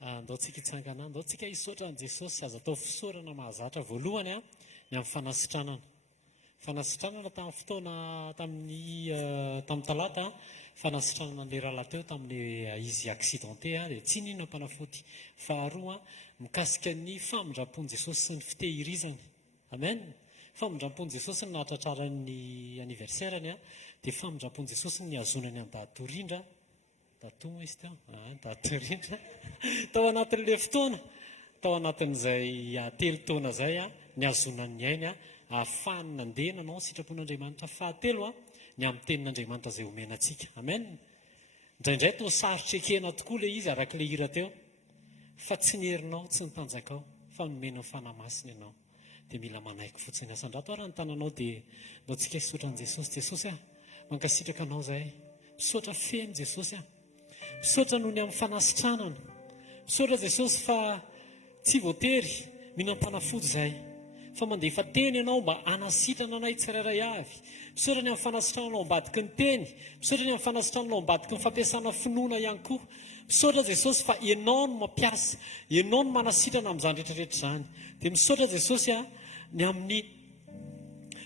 Andao tsika hitsangana, andao tsika hisaotra an' Jesosy aza atao fisaorana mahazatra. Voalohany ny amin'ny fanasitranana. Fanasitranana tamin'ny fotoana tamin'ny talata, fanasitranana an'ilay rahalahy teo tamin'ny izy accidenté dia tsy ninona mpanafody. Faharoa mikasika ny famindram-pon'i Jesosy sy ny fitehirizany. Amen. Famindram-pon'i Jesosy ny nahatratrarany anniversairany dia famindram-pon'i Jesosy ny azonany amin'ny datorindra. Dato izy teo, datorindra. Tao anatin'ilay fotoana, tao anatin'izay 3 taona zay ny azonany ainy ahafahany nandeha nanao sitrapon'Andriamanitra. Fahatelo ny amin'ny tenin'Andriamanitra izay omena antsika. Amen. Indraindray toa sarotra ekena tokoa ilay izy arak'ilay hira teo, fa tsy ny herinao, tsy ny tanjakao, fa nomena ny fanamasiny ianao. Dia mila manaiky fotsiny asan-drato ary ny tananao dia ndao tsika hisaotra an' Jesosy. Jesosy mankasitraka anao zahay, misaotra feno Jesosy misaotra noho ny amin'ny fanasitranana. Misaotra Jesosy fa tsy voatery minam-panafody zahay, fa mandefa teny ianao mba anasitrana anay tsirairay avy. Misaotra ny amin'ny fanasitrananao ambadiky ny teny, misaotra ny amin'ny fanasitrananao ambadiky ny fampiasana finoana ihany koa. Misaotra Jesosy fa ianao no mampiasa, ianao no manasitrana amin'izany rehetrarehetra izany. Dia misaotra Jesosy ny amin'ny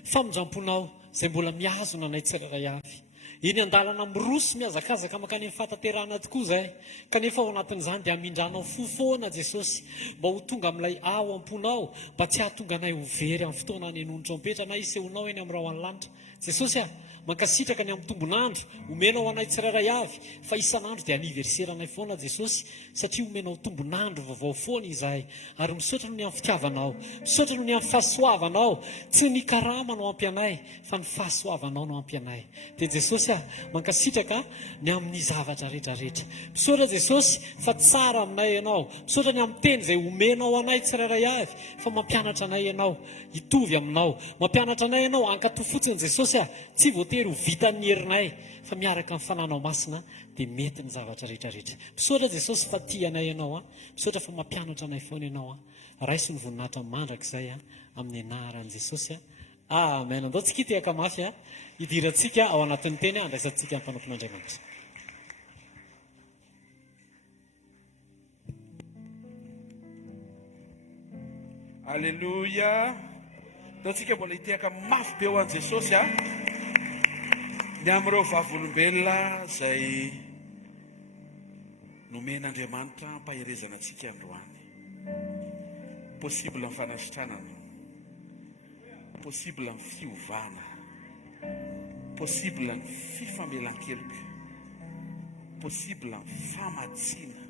famindramponao izay mbola miazona anay tsirairay avy. Eny an-dalana miroso miazakazaka makany amin'ny fataterana tokoa zahay, kanefa ao anatin'izany dia amindranao fofoana Jesosy, mba ho tonga amin'ilay ao am-ponao, mba tsy hahatonga anay ho very amin'ny fotoana any anonitra ampetra na isehonao eny amin'ny raho any lanitra. Jesosy mankasitraka ny amin'ny tombonandro, omenao anay tsirairay avy, fa isan'andro dia aniverseranay foana Jesosy, satria omenao tombonandro vaovao foana izahay. Ary misaotra noho ny amin'ny fitiavanao, misaotra noho ny amin'ny fahasoavanao, tsy ny karama no ampy anay, fa ny fahasoavanao no ampy anay. Dia Jesosy mankasitraka ny amin'ny zavatra rehetrarehetra. Misaotra Jesosy fa tsara aminay ianao, misaotra ny amin'ny teny izay omenao anay tsirairay avy, fa mampianatra anay ianao hitovy aminao, mampianatra anay ianao hankatoy fotsiny Jesosy tsy voatery ho vitan'ny herinay, fa miaraka amin'ny fananao masina dia mety ny zavatra rehetrarehetra. Misaotra Jesosy fa tia anay ianao, misaotra fa mampianatra anay foana ianao. Raisy ny voninahitra mandrakizay amin'ny anaran'i Jesosy. Amen. Andao tsika itiaka mafy hidirantsika ao anatin'ny teny andraisantsika amin'ny mpanompon'Andriamanitra. Alleluia. Ndao tsika mbola hitiaka mafy be ho an'i Jesosy ny amin'ireo vavolombelona izay nomen'Andriamanitra mpaherezana antsika androany. Possible ny fanasitranana, possible ny fiovana, possible ny fifamelan-keloka, possible ny famatsiana.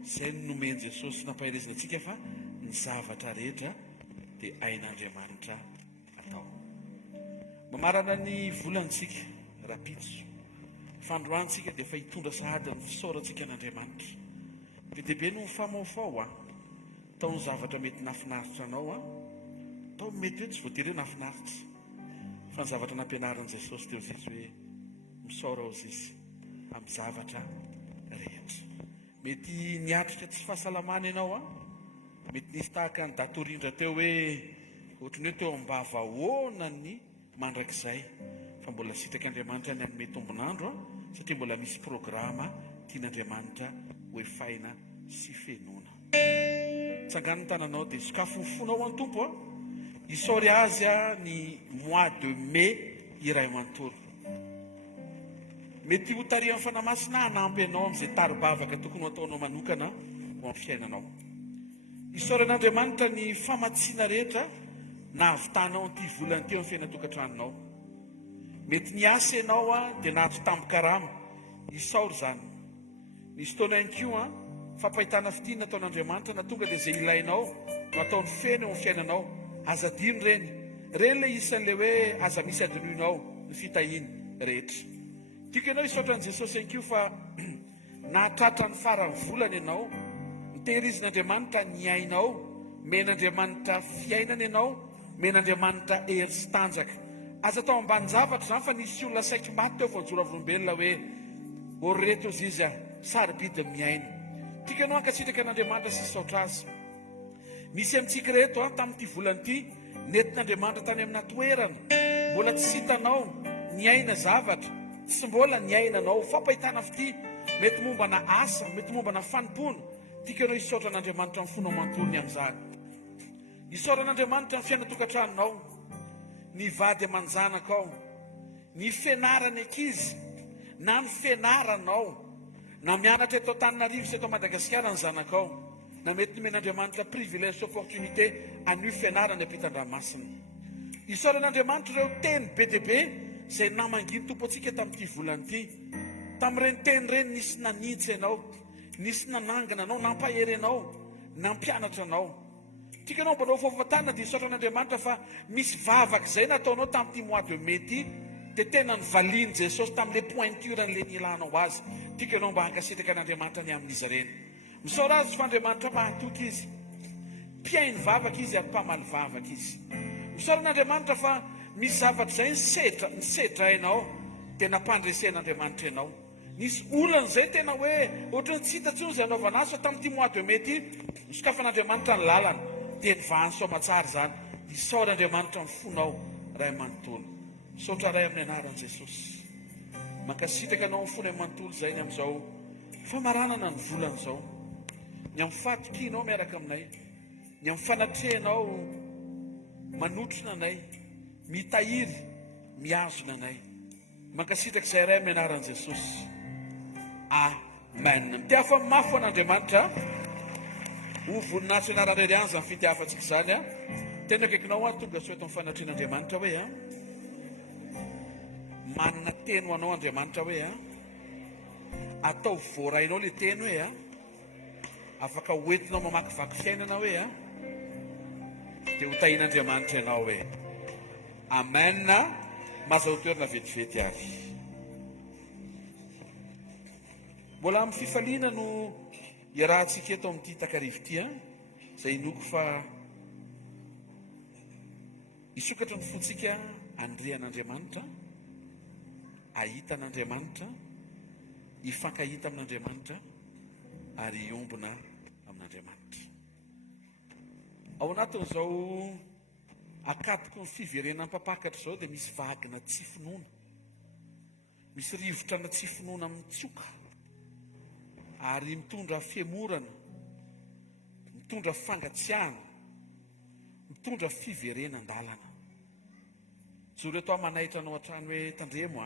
Izay no nomeny Jesosy nampaherezana antsika fa ny zavatra rehetra dia ain'Andriamanitra atao. Mamarana ny volantsika rapitso, fandroantsika dia efa hitondra sahady ny fisaorantsika an'Andriamanitra. Be dia be no famaofao tao ny zavatra mety nafinaritra anao tao mety hoe tsy voatery hoe nafinaritra, fa ny zavatra nampianaran'i Jesosy teo izy hoe misaora ao izy amin'ny zavatra rehetra. Mety niatrika tsy fahasalamana ianao mety nisy tahaka ny datorindra teo hoe ohatrany hoe teo ambavahoana ny mandrakizay, fa mbola sitraka Andriamanitra ny amin'ny tombonandro satria mbola misy programa tian'Andriamanitra hoefaina sy fenona. Tsangan'ny tananao dia sokafofonao any tompo isaory azy ny mois de mai iray manontolo. Mety ho tarihan'ny fanamasina hanampy ianao amin'izay taribavaka tokony ataonao manokana ho amin'ny fiainanao. Isaory an'Andriamanitra ny famatsiana rehetra na avitanao an'ity volana teo amin'ny fiainatokantranonao. Mety niasa ianao dia nahazo tambo-karama, isaory izany. Nisy taona ihany koa fampahitana fitiana ataon'Andriamanitra na tonga dia izay ilainao no ataony feno eo amin'ny fiainanao. Aza adino reny ilay isan'ilay hoe aza misy adinoinao ny fitahiny rehetra. Tiako ianao isaotra an'i Jesosy ihany koa fa nahatratra ny farany volana ianao, nitehirizin'Andriamanitra ny ainao, men'Andriamanitra fiainana ianao, men'Andriamanitra hery sy tanjaka. Aza atao ambany zavatra izany fa nisy olona saiky maty teo voajora volombelona hoe oreto izy izy sarobidy miaina. Tiako ianao hankasitraka an'Andriamanitra sy isaotra azy. misy amintsika reheto tamin'ity volanyity nentin'Andriamanitra tany amina toerana mbola tsy hitanao ny aina zavatra, tsy mbola ny ainanao fampahitana fity, mety mombana asa, mety mombana fanompona, tikanao hisaotra an'Andriamanitra amin'ny fonao manontolony amin'izany. Hisaotra an'Andriamanitra amin'ny fiainana-tokantranonao, ny vady aman-janakao, ny fianarany ankizy, na ny fianaranao, na mianatra eto Antananarivo sy eto Madagasikara ny zanakao, na mety nomen'Andriamanitra privilège sy opportunité an'io fianarany ampitan-dranomasina. Hisaotra an'Andriamanitra ireo teny be dia be izay namanginy tompo antsika tamin'ity volany ity. Tamin'ireny teny ireny nisy nanitsy ianao, nisy nanangana anao, nampahery anao, nampianatra anao. Tikanao mbola ho fahafatana dia hisaotra an'Andriamanitra fa misy vavaka izay nataonao tamin'ity mois de mai ity, dia tena nivaliany Jesosy tamin'ilay pointure n'ilay nilanao azy. Tikanao mba hankasitraka an'Andriamanitra ny amin'izy ireny. Misaora azy fa Andriamanitra mahatoky izy, mpiainy vavaka izy ary mpamaly vavaka izy. Misaora an'Andriamanitra fa misy zavatra izay nisedra hainao dia nampandresen'Andriamanitra ianao. Nisy olana izay tena hoe ohatrany tsy hita intsony izay anaovana azy fa tamin'ity mois de mai ity nosokafan'Andriamanitra ny lalana dia nivahany soamatsara izany. Hisaora Andriamanitra ny fonao ray manontolo. Misaotra ray amin'ny anaran'i Jesosy. Mankasitraka anao ny fony manontolo izay ny amin'izao famaranana ny volana izao, ny amin'ny fatokianao miaraka aminay, ny amin'ny fanatrehanao manotrona anay, mitahiry, miazona anay. Mankasitraka izay ray amin'ny anaran'i Jesosy. Amen. Mitiafa mafy an'Andriamanitra ho voninahitra ianarana iray any izany fitiafantsika izany tena akaikinao tonga soa eto amin'ny fanatrehan'Andriamanitra hoe manana teny ho anao Andriamanitra hoe atao voarainao le teny hoe afaka hoentinao mamakivaky fiainana hoe dia ho tahian'Andriamanitra ianao hoe amen. Mazaho toerana vetivety ary. Mbola amin'ny fifaliana no iarahantsika eto amin'ity takarivo ity izay inoko fa hisokatra ny fontsika andrehan'Andriamanitra, ahita an'Andriamanitra, hifankahita amin'Andriamanitra ary hiombona amin'Andriamanitra. Ao anatin'izao akatoko ny fiverenan'ny mpampakatra izao dia misy vagina tsy finoana, misy rivotra na tsy finoana amin'ny tsoka ary mitondra fiemorana, mitondra fangatsiahana, mitondra fiverenan-dalana. Zoro eto manahitra anao an-trano hoe tandremo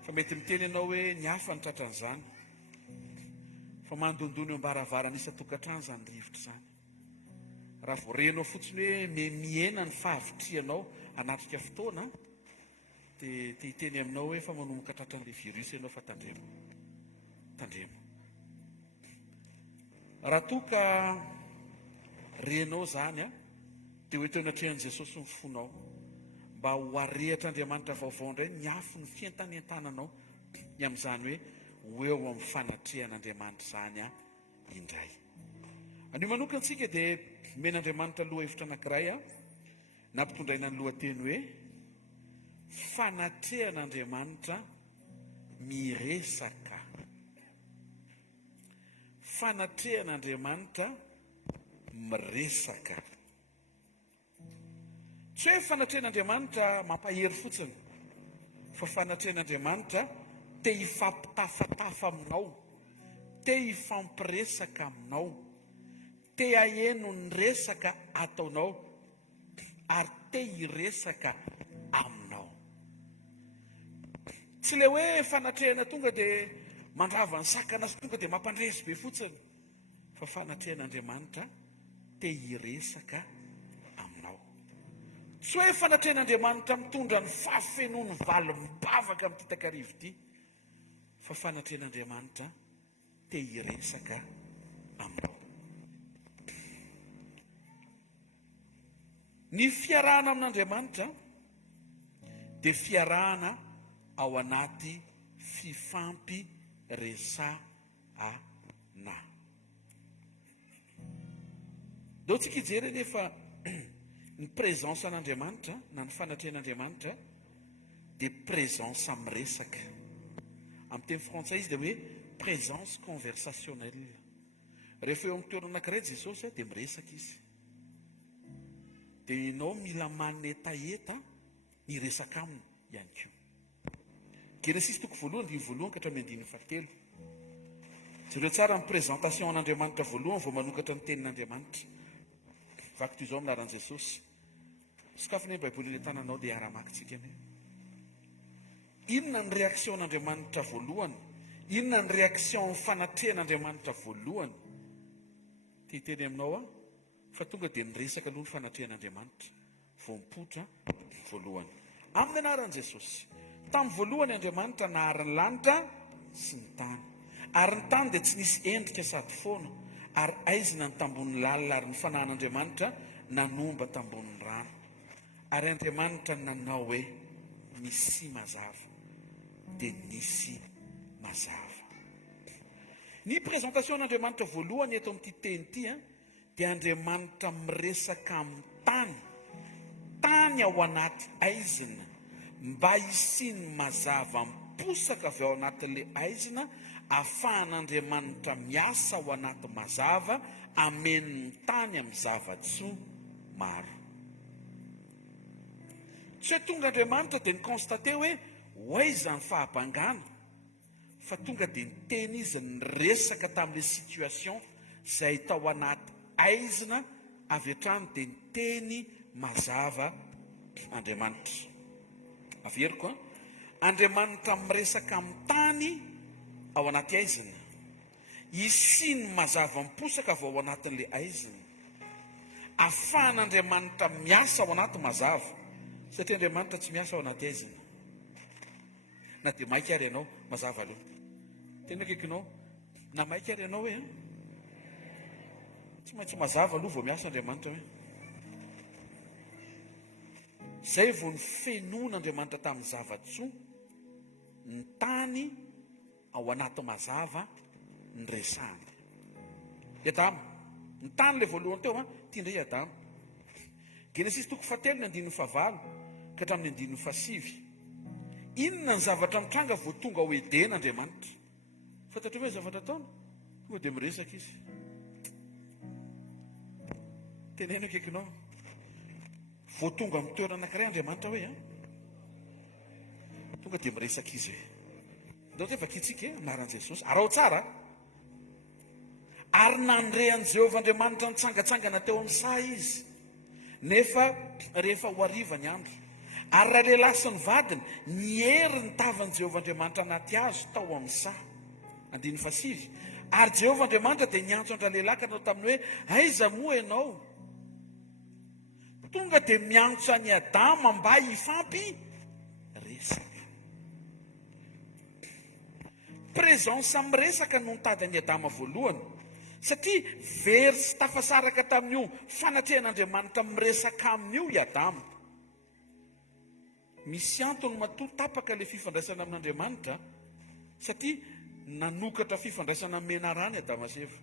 fa mety miteny ianao hoe ny hafa ny tratran'izany, fa mandondony eo ambaravarana isa-tokantrano izany rivotra izany. Raha voarenao fotsiny hoe miena ny fahavitrianao anatrika fotoana dia hiteny aminao hoe fa manomboka tratran'ilay virus ianao fa tandremo. Tandremo. Raha toka renao izany dia hoe teo anatrehan'i Jesosy ny fonao mba ho arehetr'Andriamanitra vaovao indray ny afo ny fientanentananao ny amin'izany hoe eo amin'ny fanatrehan'Andriamanitra izany indray. Anio manokana antsika dia men'Andriamanitra loha hevitra anankiray nampitondraina ny lohateny hoe fanatrehan'Andriamanitra miresaka. Fanatrehan'Andriamanitra miresaka. Tsy hoe fanatrehan'Andriamanitra mampahery fotsiny, fa fanatrehan'Andriamanitra te hifampitafatafa aminao, te hifampiresaka aminao, te haheno ny resaka ataonao ary te hiresaka aminao. Tsy le hoe fanatrehana tonga dia mandrava ny sakana sy tonga dia mampandresy be fotsiny, fa fanatrehan'Andriamanitra te hiresaka aminao. Tsy hoe fanatrehan'Andriamanitra mitondra ny fahafenoany valo mibavaka amin'ity takarivo ity, fa fanatrehan'Andriamanitra te hiresaka aminao. Ny fiarahana amin'Andriamanitra dia fiarahana ao anaty fifampiresahana. Dao tsika hijery nefa ny présence an'Andriamanitra na ny fanatrehan'Andriamanitra dia présence miresaka. Amin'ny teny frantsay izy dia hoe présence conversationnelle. rehefa eo amin'ny toerana anankiray Jesosy dia miresaka izy. Dia ianao mila manetaeta ny resaka aminy ihany koa. Genesis toko voalohany dimy voalohany ka hatramin'ny andininy fahatelo. Jereo tsara ny présentation an'Andriamanitra voalohany vao manokatra ny tenin'Andriamanitra. Vaky toy izao minaran'i Jesosy. Sokafana ny Baiboly ilay tananao dia ara-makitsika ne. Inona ny réaction n'Andriamanitra voalohany? Inona ny réaction ny fanatrehan'Andriamanitra voalohany? Titeny aminao fa tonga dia miresaka aloha ny fanatrehan'Andriamanitra vao mipoitra voalohany. Amin'ny anaran'i Jesosy. Tamin'ny voalohany Andriamanitra nahary ny lanitra sy ny tany. Ary ny tany dia tsy nisy endrika sady foana. Ary aizina ny tambon'ny lalina ary ny fanahin'Andriamanitra nanomba tambon'ny rano. Ary Andriamanitra nanao hoe misy mazava dia nisy mazava. Ny présentation n'Andriamanitra voalohany eto amin'ity teny ity dia Andriamanitra miresaka amin'ny tany ao anaty aizina mba hisiny mazava miposaka avy ao anatin'ilay aizina ahafahan'Andriamanitra miasa ao anaty mazava amen'ny tany amin'ny zava-tsoa maro. Tsy hoe tonga Andriamanitra dia nikonstate hoe hoaiza ny fahabangana, fa tonga dia niteny izy niresaka tamin'ilay situation izay tao anaty aizina avy hatrany dia niteny mazava Andriamanitra. Averiko Andriamanitra miresaka amin'ny tany ao anaty aizina. Hisiny mazava miposaka avy ao anatin'ilay aizina. Ahafahan'Andriamanitra miasa ao anaty mazava. Satria Andriamanitra tsy miasa ao anaty aizina. Na dia maika ary ianao mazava aloha. Tena akaikinao, na maika ary ianao hoe tsy maintsy mazava aloha vao miasa Andriamanitra hoe. Zay vao ny fenon'Andriamanitra tamin'ny zava-tsoa, ny tany ao anaty mazava ny resahany. I Adama, ny tany ilay voalohany teo tia indray Adama. Genesis toko fahatelo ny andininy fahavalo ka hatramin'ny andininy fahasivy. Inona ny zavatra mitranga vao tonga ao Eden'Andriamanitra? Fantatrao hoe zavatra ataony? Tonga dia miresaka izy. Teneno akaikinao. Vao tonga amin'ny toerana anankiray Andriamanitra hoe tonga dia miresaka izy hoe. Ndao dia vakitsika anaran'i Jesosy. Arao tsara. Ary nandrehan'i Jehovah Andriamanitra nitsangatsangana teo amin'ny saha izy. Nefa rehefa ho hariva ny andro. Ary raha lehilahy sy ny vadiny niery ny tavan'i Jehovah Andriamanitra anaty azo tao amin'ny saha. Andininy fahasivy. Ary Jehovah Andriamanitra dia niantso andra lehilahy ka natao taminy hoe aiza moa ianao? Tonga dia miantso any Adama mba hifampy resaka. Présence miresaka no nitady any Adama voalohany. Satria very sy tafasaraka tamin'io fanatrehan'Andriamanitra miresaka amin'io i Adama. Misy antony matoa tapaka ilay fifandraisana amin'Andriamanitra satria nanokatra fifandraisana amin'ny menarany Adama sy Eva.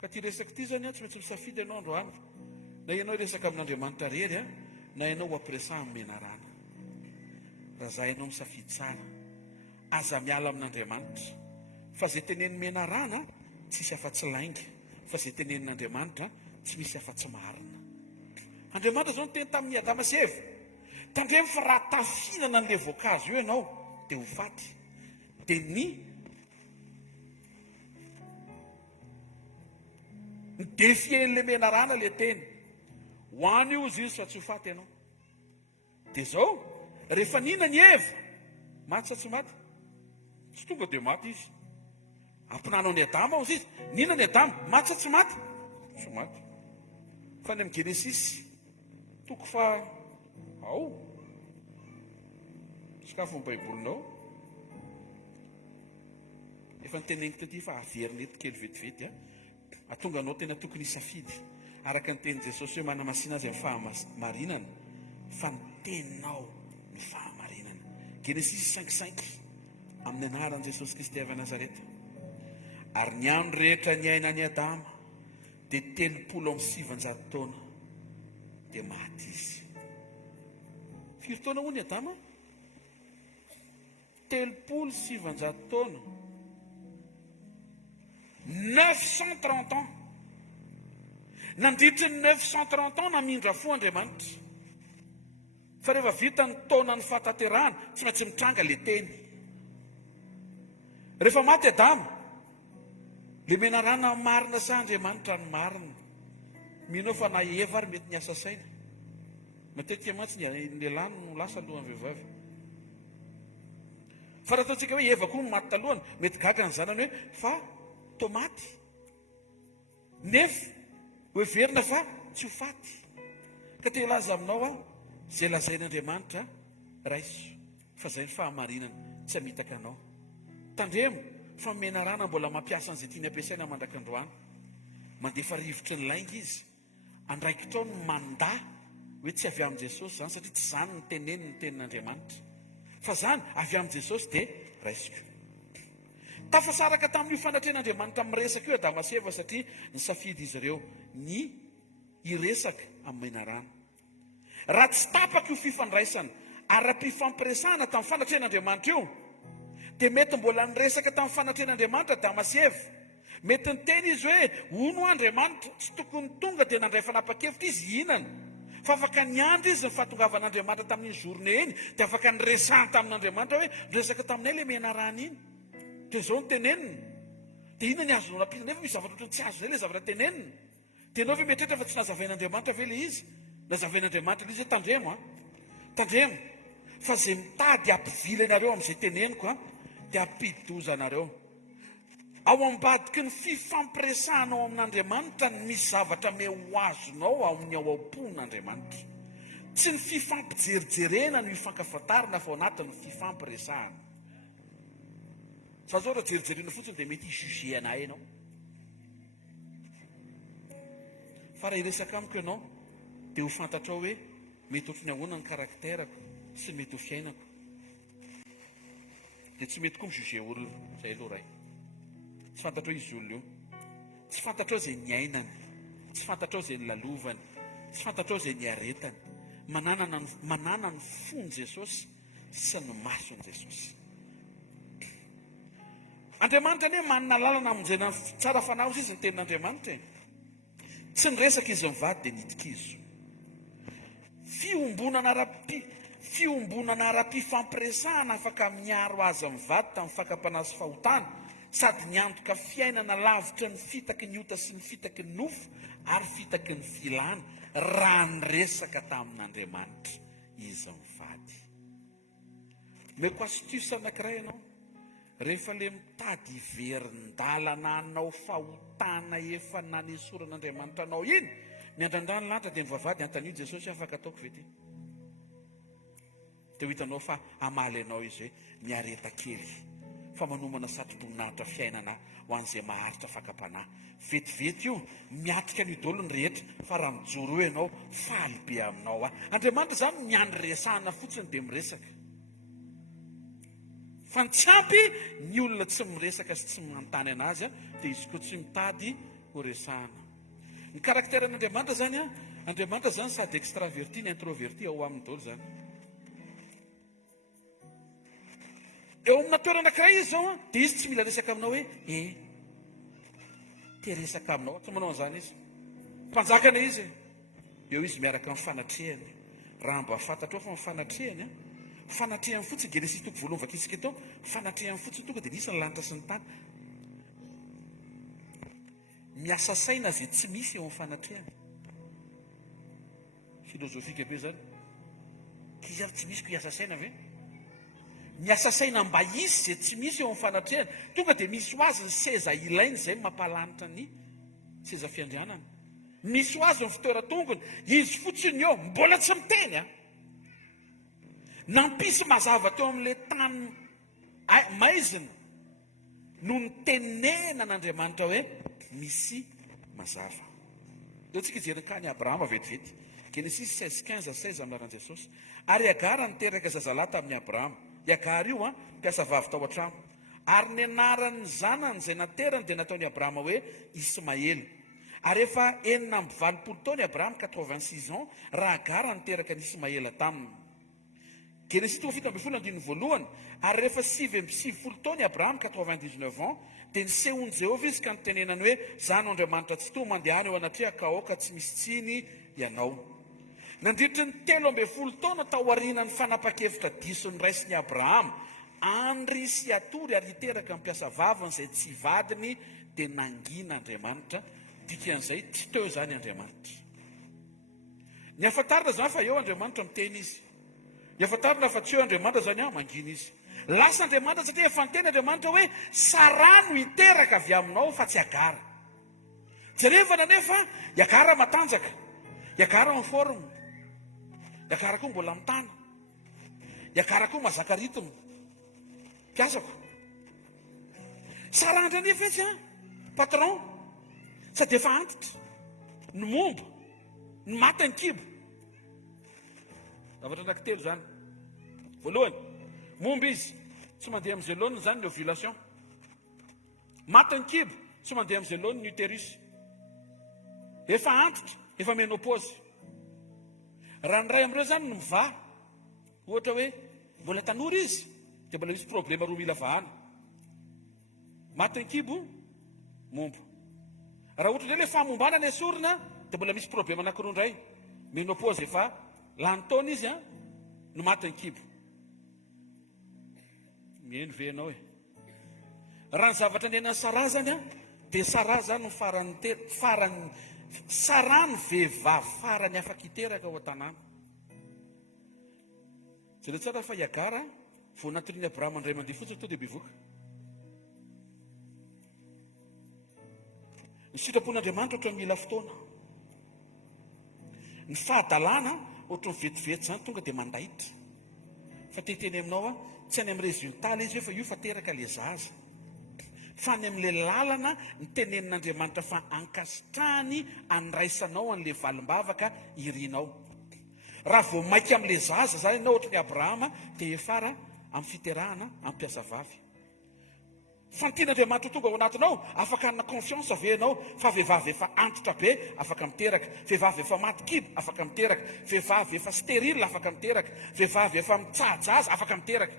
Ka ty resaka ity zany tsy maintsy misafidy ianao androany. Na ianao resaka amin'Andriamanitra rery na ianao ampiresaha amin'ny menarana. Raha zay ianao misafidy tsara, aza miala amin'Andriamanitra. Fa zay tenen'ny menarana tsy misy afa-tsy lainga, fa zay tenen'Andriamanitra tsy misy afa-tsy marina. Andriamanitra zao niteny tamin'ny Adama sy Eva. Tandremo fa raha tafihinana an'ilay voankazo io ianao dia ho faty. Dia ny defien'ilay menarana ilay teny. Ho any io izy fa tsy ho faty ianao. Dia zao, rehefa nina ny Eva, maty sa tsy maty? Tsy tonga dia maty izy. Ampinanao ny Adama izy izy. Nina ny Adama, maty sa tsy maty? Tsy maty. Fa ny amin'ny Genesis, toko fa sakafo ny Baibolinao. Efa niteneniko taty fa averiny eto kely vetivety. Atonga anao tena tokony hisafidy. Araka ny tenin' Jesosy hoe manamasina azy amin'ny fahamarinana, fa ny teninao ny fahamarinana. Genesis 5:5 amin'ny anaran'i Jesosy Kristy avy Nazareta. Ary ny andro rehetra ny ainan'i Adama dia 370 taona dia maty izy. Firy taona hoy ny Adama? 370 taona. 930 ans. Nandritry ny 930 ans namindra fo Andriamanitra. Fa rehefa vita ny taona ny fahataterahana, tsy maintsy mitranga le teny. Rehefa maty Adama, le menarana marina sa Andriamanitra ny marina. Mino fa na Eva ary mety niasa saina. Matetika mantsy ny lehilahy no lasa alohan'ny vehivavy. Fa raha ataontsika hoe Eva koa no maty talohany, mety gaga ny zanany hoe fa tomaty. Nefa hoe verina fa tsy ho faty. Ka te laza aminao a, izay lazain'Andriamanitra raiso. Fa izay ny fahamarinana, tsy hamitaka anao. Tandremo, fa menarana mbola mampiasa an'izay tiany ampiasaina mandrakandroana. Mandefa rivotry ny lainga izy. Andraikitra ny manda hoe tsy avy amin'i Jesosy zany, satria tsy zany ny teneny ny tenin'Andriamanitra. Fa zany avy amin'i Jesosy dia raisiko. Tafasaraka tamin'io fanatrehan'Andriamanitra miresaka io Adama sy Eva, satria ny safidy izy ireo ny iresaka amin'ny menarana. Raha tsy tapaka io fifandraisana ara-pifampiresahana tamin'ny fanatrehan'Andriamanitra io, dia mety mbola niresaka tamin'ny fanatrehan'Andriamanitra Adama sy Eva. Mety ny teny izy hoe hono Andriamanitra tsy tokony tonga dia nandray fanapa-kevitra izy hihinana. Fa afaka niandry izy ny fahatongavan'Andriamanitra tamin'iny journée iny, dia afaka niresahana tamin'Andriamanitra hoe niresaka taminay le menarana iny. Dia izao ny tenenina. Dia inona ny azonao nampina nefa misy zavatra ohatrany tsy azo izay le zavatra tenenina. Dia ianao ve mieritreritra fa tsy nazavain'Andriamanitra ve le izy? Nazavain'Andriamanitra le izy hoe tandremo a. Tandremo. Fa izay mitady hampivily anareo amin'izay teneniko a, dia hampidi-doza anareo. Ao ambadiky ny fifampiresahana ao amin'Andriamanitra ny misy zavatra me ho azonao ao amin'ny ao am-pon'Andriamanitra. Tsy ny fifampijerijerena no hifankafantarana fa ao anatin'ny fifampiresahana. Fa zao raha jerijerena fotsiny dia mety hijuge anay ianao. Fa raha hiresaka amiko ianao dia ho fantatrao hoe mety ohatrany ahoana ny karakterako sy mety ho fiainako. Dia tsy mety koa mijuge olona, izay aloha ray. Tsy fantatrao izy olona io. Tsy fantatrao izay niainany. Tsy fantatrao izay nilalovany. Tsy fantatrao izay niaretany. Manana ny fony Jesosy sy ny masony Jesosy. Andriamanitra anie manana lalana amonjena tsara fanahy izy ny tenin'Andriamanitra. Tsy niresaka izy mivady dia nidika izy. Fiombonana ara-pifampiresahana afaka miaro azy mivady tamin'ny fakapanahy sy fahotana, sady niantoka fiainana lavitra ny fitaky ny ota sy ny fitaky ny nofo ary fitaky ny filana raha niresaka tamin'Andriamanitra izy mivady. Meko astuce anankiray ianao. Rehefa le mitady hiverinindalana anao fahotana efa nanesoran'Andriamanitra anao iny, miandrandany lanitra dia mivavady antanio Jesosy afaka ataoko ve ty? Dia ho hitanao fa amaly anao izy hoe miareta kely, fa manomana satroboninahitra fiainana ho an'izay maharitra fakapanahy. Vetivety io miatrika ny idolony rehetra, fa raha mijoro eo ianao faly be aminao a. Andriamanitra zany miandry resahana fotsiny dia miresaka. Fa ny tsy ampy ny olona tsy miresaka sy tsy manontany anazy a, dia izy koa tsy mitady ho resahana. Ny karakteran'Andriamanitra zany a, Andriamanitra zany sady extraverti ny introverti ao amin'ny daholo zany. Eo amina toerana anankiray izy zao a, dia izy tsy mila resaka aminao hoe te resaka aminao, tsy manao an'izany izy. Mpanjakana izy. Eo izy miaraka amin'ny fanatrehany. Raha mba fantatrao fa amin'ny fanatrehany a, fanatrehany fotsiny Genesis toko voalohany vakisika eto, fanatrehany fotsiny tonga dia nisy ny lanitra sy ny tany. Miasa saina izay tsy misy eo amin'ny fanatrehany. Filozofika be zany. Kizy avy tsy misy ko hiasa saina ve? Miasa saina mba isy izay tsy misy eo amin'ny fanatrehany. Tonga dia misy ho azy ny seza ilainy izay mampalanitra ny seza fiandrianana. Misy ho azy ny fitoeran-tongony, izy fotsiny eo, mbola tsy miteny a. Nampisy mazava teo amin'ilay tany maizina no nitenena n'Andriamanitra hoe misy mazava. Eo tsika jeriny kany Abrahama vetivety. Genesis 16:15-16 amin'ny anaran'i Jesosy. Ary Agara niteraka zazalahy tamin'ny Abrahama. I Agara io a, mpiasa vavy tao an-trano. Ary ny anaran'ny zanany izay naterany dia nataony Abrahama hoe Ismaely. Ary efa 920 taona i Abrahama, 86 ans, raha Agara niteraka ny Ismaela taminy. Genesis 7:1. Ary rehefa 770 taona i Abrahama, 99 ans, dia nisehoany Jehovah izy ka nitenenany hoe zany Andriamanitra tsy toa mandehany eo anatria ka aoka tsy misy tsiny ianao. Nandritry ny 13 taona tao aorianany fanapa-kevitra diso ny raisiny Abrahama andry sy atory ary hiteraka mampiasa vavany izay tsy vadiny dia nangina Andriamanitra. Dikan'izay tsy teo zany Andriamanitra. Ny afantarina zany fa eo Andriamanitra miteny izy. Ny afantarina fa tsy eo Andriamanitra zany mangina izy. Lasa Andriamanitra satria efa niteny Andriamanitra hoe Sara no hiteraka avy aminao fa tsy Agara. Jerevana nefa i Agara matanjaka, i Agara miforma, i Agara koa mbola mitana, i Agara koa mazaka ritmo. Piasako. Sara andra nefa izy patron, sady efa antitra, ny momba, ny maty ny kibo. Zavatra anankitelo zany. Voalohany, momba izy tsy mandeha amin'izay laoniny zany ny ovulation. Maty ny kibo tsy mandeha amin'izay laoniny ny utérus. Efa antitra, efa ménopause. Raha ny ray amin'ireo zany no miva, ohatra hoe mbola tanora izy, dia mbola misy problema roa mila vahana. Maty ny kibo, momba. Raha ohatra hoe efa mombana ny esorina, dia mbola misy problema anankiroa indray. Ménopause efa lany taona izy no maty ny kibo. Mihaino ve ianao e? Raha ny zavatra nenan'ny Sara zany dia Sara zany farany Sara ny vehivavy farany afaka hiteraka ao an-tanàna. Jereo tsara fa i Agara vao natoriany Abrahama indray mandeha fotsiny to dia bevoaka. Ny sitrapon'Andriamanitra ohatra mila fotoana. Ny fahadalàna ohatra mivetivety zany tonga dia mandaitra. Fa teteny aminao tsy any amin'ny résultat ilay izy hoe fa io fa teraka ilay zaza. Fa any amin'ilay lalana ny tenenin'Andriamanitra fa ankasitrahany andraisanao an'ilay valim-bavaka irinao. Raha vao maika amin'ilay zaza zany ianao ohatra ny Abrahama dia efara amin'ny fiterahana ampiasa vavy. Fantin'Andriamanitra tonga ao anatinao, afaka hanana confiance ave ianao fa vehivavy efa antitra be afaka miteraka, vehivavy efa maty kibo afaka miteraka, vehivavy efa stérile afaka miteraka, vehivavy efa mitsahajaza afaka miteraka.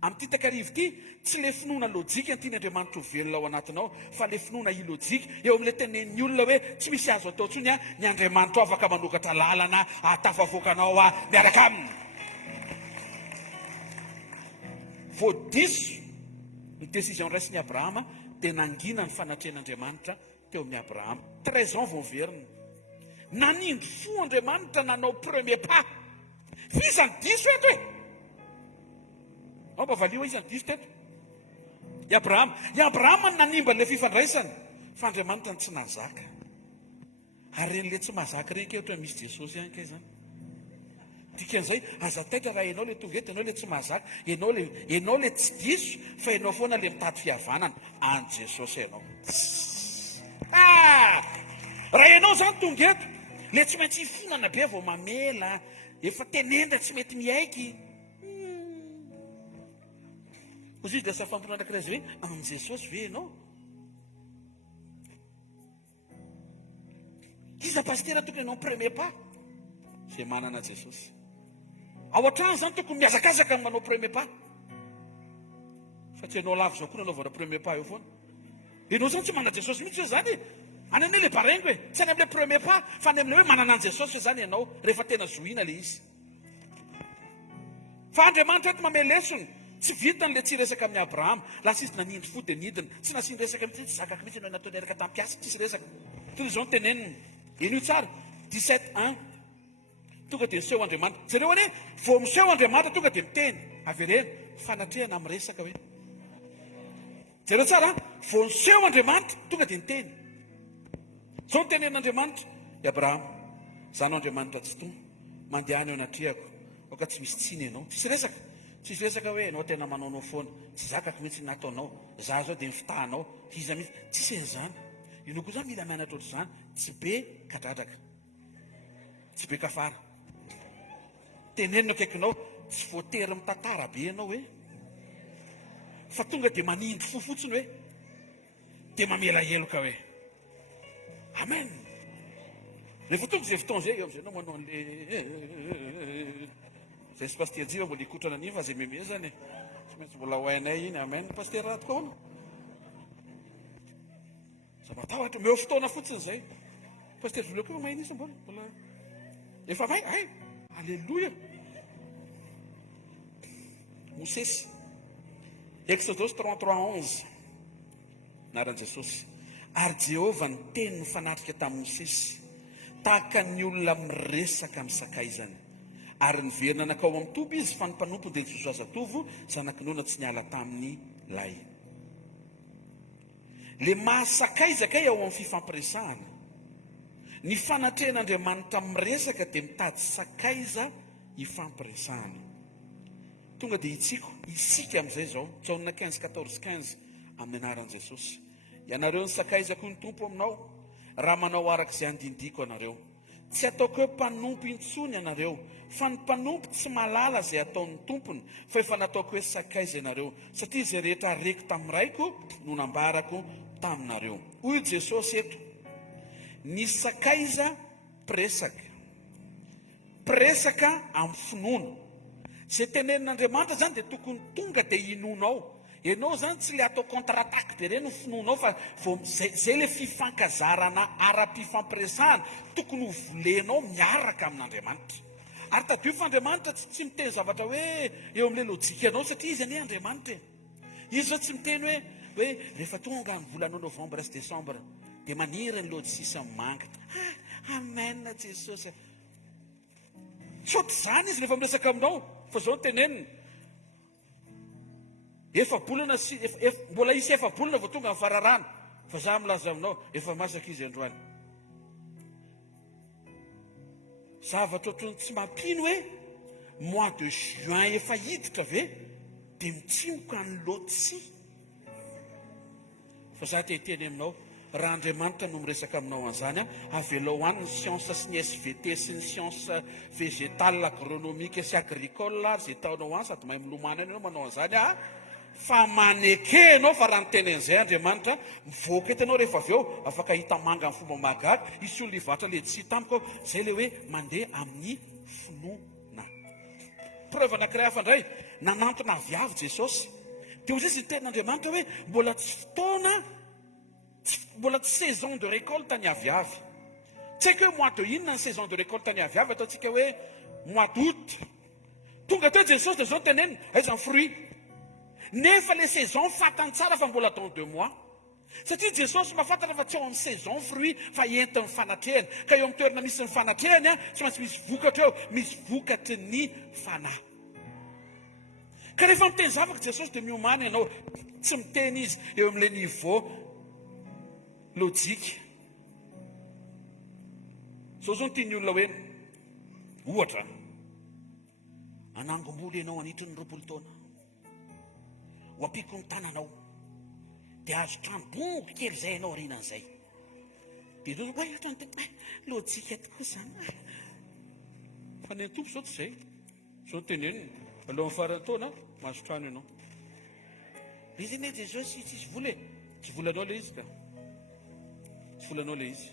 Amin'ity takarivo ity tsy ilay finoana lojika ny tian'Andriamanitra ho velona ao anatinao, fa ilay finoana ilojika eo amin'ilay tenenin'ny olona hoe tsy misy azo atao intsony ny Andriamanitra afaka manokatra lalana atafavoakanao miaraka aminy. Voadiso ny décision raisiny Abrahama dia nangina ny fanatrehan'Andriamanitra teo amin'ny Abrahama. 13 ans vao miverina. Nanindry fo Andriamanitra nanao premier pas. Fizany diso eto e. Ao mba valio izy ny diso teto. I Abrahama nanimba ilay fifandraisana fa Andriamanitra ny tsy nazaka. Ary ren'ilay tsy mazaka reny ohatra misy Jesosy ihany kay zany. Dikan'izay aza taitra raha ianao ilay tonga eto, ianao ilay tsy mazaka, ianao ilay tsy diso, fa ianao foana ilay mitady fihavanana any Jesosy ianao. Raha ianao zany tonga eto, ilay tsy maintsy hifonana be vao mamela, efa tenenda tsy mety miaiky. Ozy izy dia safampona anankiray izy hoe any Jesosy ve ianao? Iza pastera tokony ianao premier pas izay manana Jesosy. Ao an-trano zany tokony miazakazaka amin'ny manao premier pas. Fa tsy ianao lavo zao koa nanaovana premier pas eo foana. Ianao zany tsy manana Jesosy mihitsy hoe zany e. Any amin'ilay barengo e, tsy any amin'ilay premier pas, fa any amin'ilay hoe manana an Jesosy hoe zany ianao rehefa tena zohina ilay izy. Fa Andriamanitra eto mamela lesona, tsy vitany ilay tsy resaka amin'ny Abrahama, lasa izy nanindry fo dia nidina, tsy nasiany resaka mihitsy, tsy zakaka mihitsy ianao nataony eraka tampiasa, tsisy resaka. Toy izao ny teneniny. Ino tsara 17:1 tonga dia miseho Andriamanitra. Zareo anie vao miseho Andriamanitra tonga dia miteny averena fanatrehana amin'ny resaka hoe. Zareo tsara vao miseho Andriamanitra tonga dia miteny. Zao ny tenen'Andriamanitra i Abrahama, zano Andriamanitra tsy toa mandehany eo anatrehako, aoka tsy misy tsiny ianao. Tsisy resaka hoe ianao tena manaonao foana, tsy zakako mihitsy nataonao, za zao dia mifitahanao, iza mihitsy, tsisy an'izany. Ino koa zany mila mianatra ohatr'izany, tsy be kadradraka, tsy be kafara. Tenenina akaikinao, tsy voatery mitantara be ianao hoe, fa tonga dia manindry fo fotsiny hoe, dia mamela heloka hoe. Amen. Rehefa tonga izay fotoana izay, eo amin'izay anao manao an'le zay sy paster jiva mbola hikotrana an'iny fa zay memezany, tsy maintsy mbola ho hainay iny. Amen, paster raha tokoa. za matahotra meo fotoana fotsiny zay pasteur voleo koa mahay nisy mbola efa may ay alleloia Mosesy Exodus 33:11 naran Jesosy ary Jehova ny teny mifanatrika tamin'ny Mosesy tahaka ny olona miresaka amin'ny sakaizany ary niverina nakao amin'ny toby izy fa ny mpanompo dia Jesosy azatovo zanaky nona tsy niala tamin'ny lay. Le mahasakaizaka ao amin'ny fifampiresahana ny fanatrehan'Andriamanitra miresaka dia mitady sakaiza ifampiresahana. Tonga dia itsiko isika amin'izay zao Jaonina 15:14-15 amin'ny anaran'i Jesosy. Ianareo ny sakaizako ny tompo aminao raha manao arak'izay andindiko anareo. Tsy ataoko hoe mpanompo intsony ianareo fa ny mpanompo tsy malala zay ataon'ny tompony fa efa nataoko hoe sakaiza ianareo satria zay rehetra areko tamin'iraiko no nambarako taminareo. Hoy Jesosy eto ny sakaiza presaka amin'ny finoana. Zay tenenin'Andriamanitra zany dia tokony tonga dia inonao. Ianao zany tsy le atao contre-attaque dia ireny finoanao fa zay le fifankazarana ara-pifampiresahana tokony ho volenao miaraka amin'Andriamanitra. Ary tadio fa Andriamanitra tsy miteny zavatra hoe eo amin'ilay lojika anao satria izy anie Andriamanitra. Izy zao tsy miteny hoe rehefa tonga ny volanao novambra sy desambra dia maniry ny lojisisa manga. Amen Jesosy. Tsotra zany izy rehefa miresaka aminao fa zao teneniny mbola isy efa bolana vao tonga amin'ny fararana fa za milaza aminao efa masaka izy androany. Zavatra ohatrany tsy mampino hoe mois de juin efa hiditra ve dia mitsimoka ny lotisia. Fa za teteny aminao raha Andriamanitra no miresaka aminao an'izany avelao any ny siansa sy ny SVT sy ny siansa végétale agronomique sy agricole ary zay taonao any sady mahay milomany any ianao manao an'izany fa maneke anao fa raha ny tenen'izay Andriamanitra mivoaka eto ianao rehefa avy eo afaka hita manga amin'ny fomba magaga isy olona ivatra le tsy tamiko zay le hoe mandeha amin'ny finoana. Preuve anankiray hafa indray nanantona aviavy Jesosy dia hozy izy ny tenin'Andriamanitra hoe mbola tsy fotoana mbola tsy saison de récolte ny aviavy. Tsy haiko hoe mois de inona ny saison de récolte ny aviavy ataontsika hoe mois d'août. Tonga teo Jesosy dia zao teneniny aiza ny fruit. Nefa le saison fatany tsara fa mbola dans 2 mois. Satria Jesosy mahafantatra fa tsy ao amin'ny saison fruit fa entin'ny fanatrehany. Ka eo amin'ny toerana misy ny fanatrehany tsy maintsy misy vokatra eo, misy vokatry ny fanahy. Ka rehefa miteny zavaka Jesosy dia miomana ianao tsy miteny izy eo amin'ilay niveau lojika. Zao zao tiany olona hoe ohatra anangom-bola ianao anitry ny 20 taona ho ampiko ny tananao dia azo trano bongo kely zay ianao rinan'izay dia zao lojika tokoa zany fa ny tompo zao tsy zay. Zao teneniny alohan'ny farany taona mahazo trano ianao. Izy anie Jesosy tsisy vola tsy volanao le izy ka tsy volanao le izy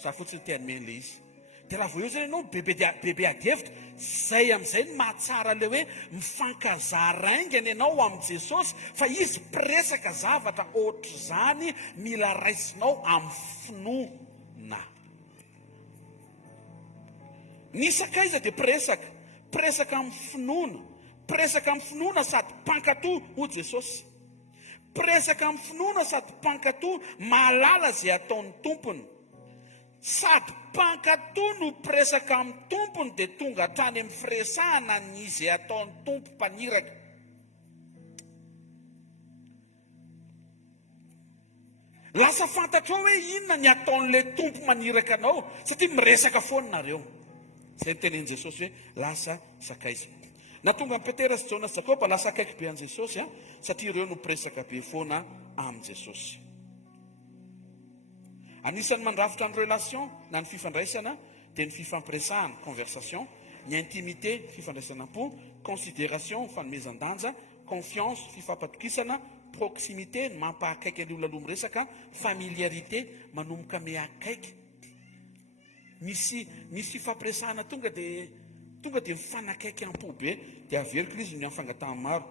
za fotsiny te hanome le izy. Dia raha vao eo zany ianao bebe adihevitra zay amin'izay ny mahatsara le hoe mifankazaraingana ianao amin'i Jesosy fa izy presaka zavatra ohatr' zany mila raisinao amin'ny finoana. Ny sakaiza dia presaka amin'ny finoana. Presaka amin'ny finoana sady mpankatoa ho Jesosy. Presaka amin'ny finoana sady mpankatoa mahalala zay ataon'ny tompony. Sady mpankatoa no presaka amin'ny tompony dia tonga hatrany amin'ny firesahana ny izay ataon'ny tompo mpaniraka. Lasa fantatrao hoe inona ny ataon'ilay tompo maniraka anao satria miresaka foana nareo. Zay ny tenen'i Jesosy hoe lasa sakaiza. Na tonga amin'ny Petera sy Jona sy Jakoba lasa akaiky be an' Jesosy satria ireo no presaka be foana amin' Jesosy. Anisan'ny mandrafitra ny relation na ny fifandraisana dia ny fifampiresahana conversation, ny intimité fifandraisanam-po, considération fanomezan-danja, confiance fifampatokisana, proximité ny mampahakaiky ny olona aloha miresaka, familiarité manomboka miakaiky. Misy fifampiresahana tonga dia mifanakaiky am-po be dia averiko izy ny am'fangatahany maro.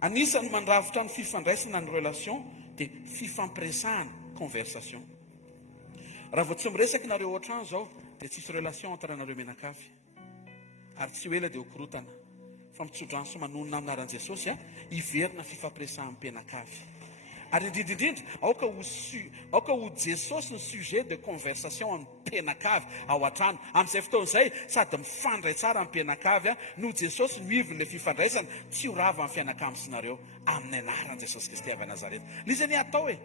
Anisan'ny mandrafitra ny fifandraisana ny relation dia fifampiresahana conversation. Raha vao tsy miresaka nareo ohatrany zao dia tsisy relation entre anareo menakavy, ary tsy ho ela dia hokorotana. Fa mitsodrano sy manonona aminaran' Jesosy hiverina fifampiresahan'ny-mpianakavy. Ary indrindrindrindra aoka ho Jesosy ny sujet de conversation amin'ny mpianakavy ao an-trano. Amin'izay fotoan'izay sady mifandray tsara amin'ny mpianakavy no Jesosy mivon'ilay fifandraisana, tsy ho rava amin'ny fianakavy synareo amin'ny anaran'i Jesosy Kristy avy Nazareta. Lay izy ny atao hoe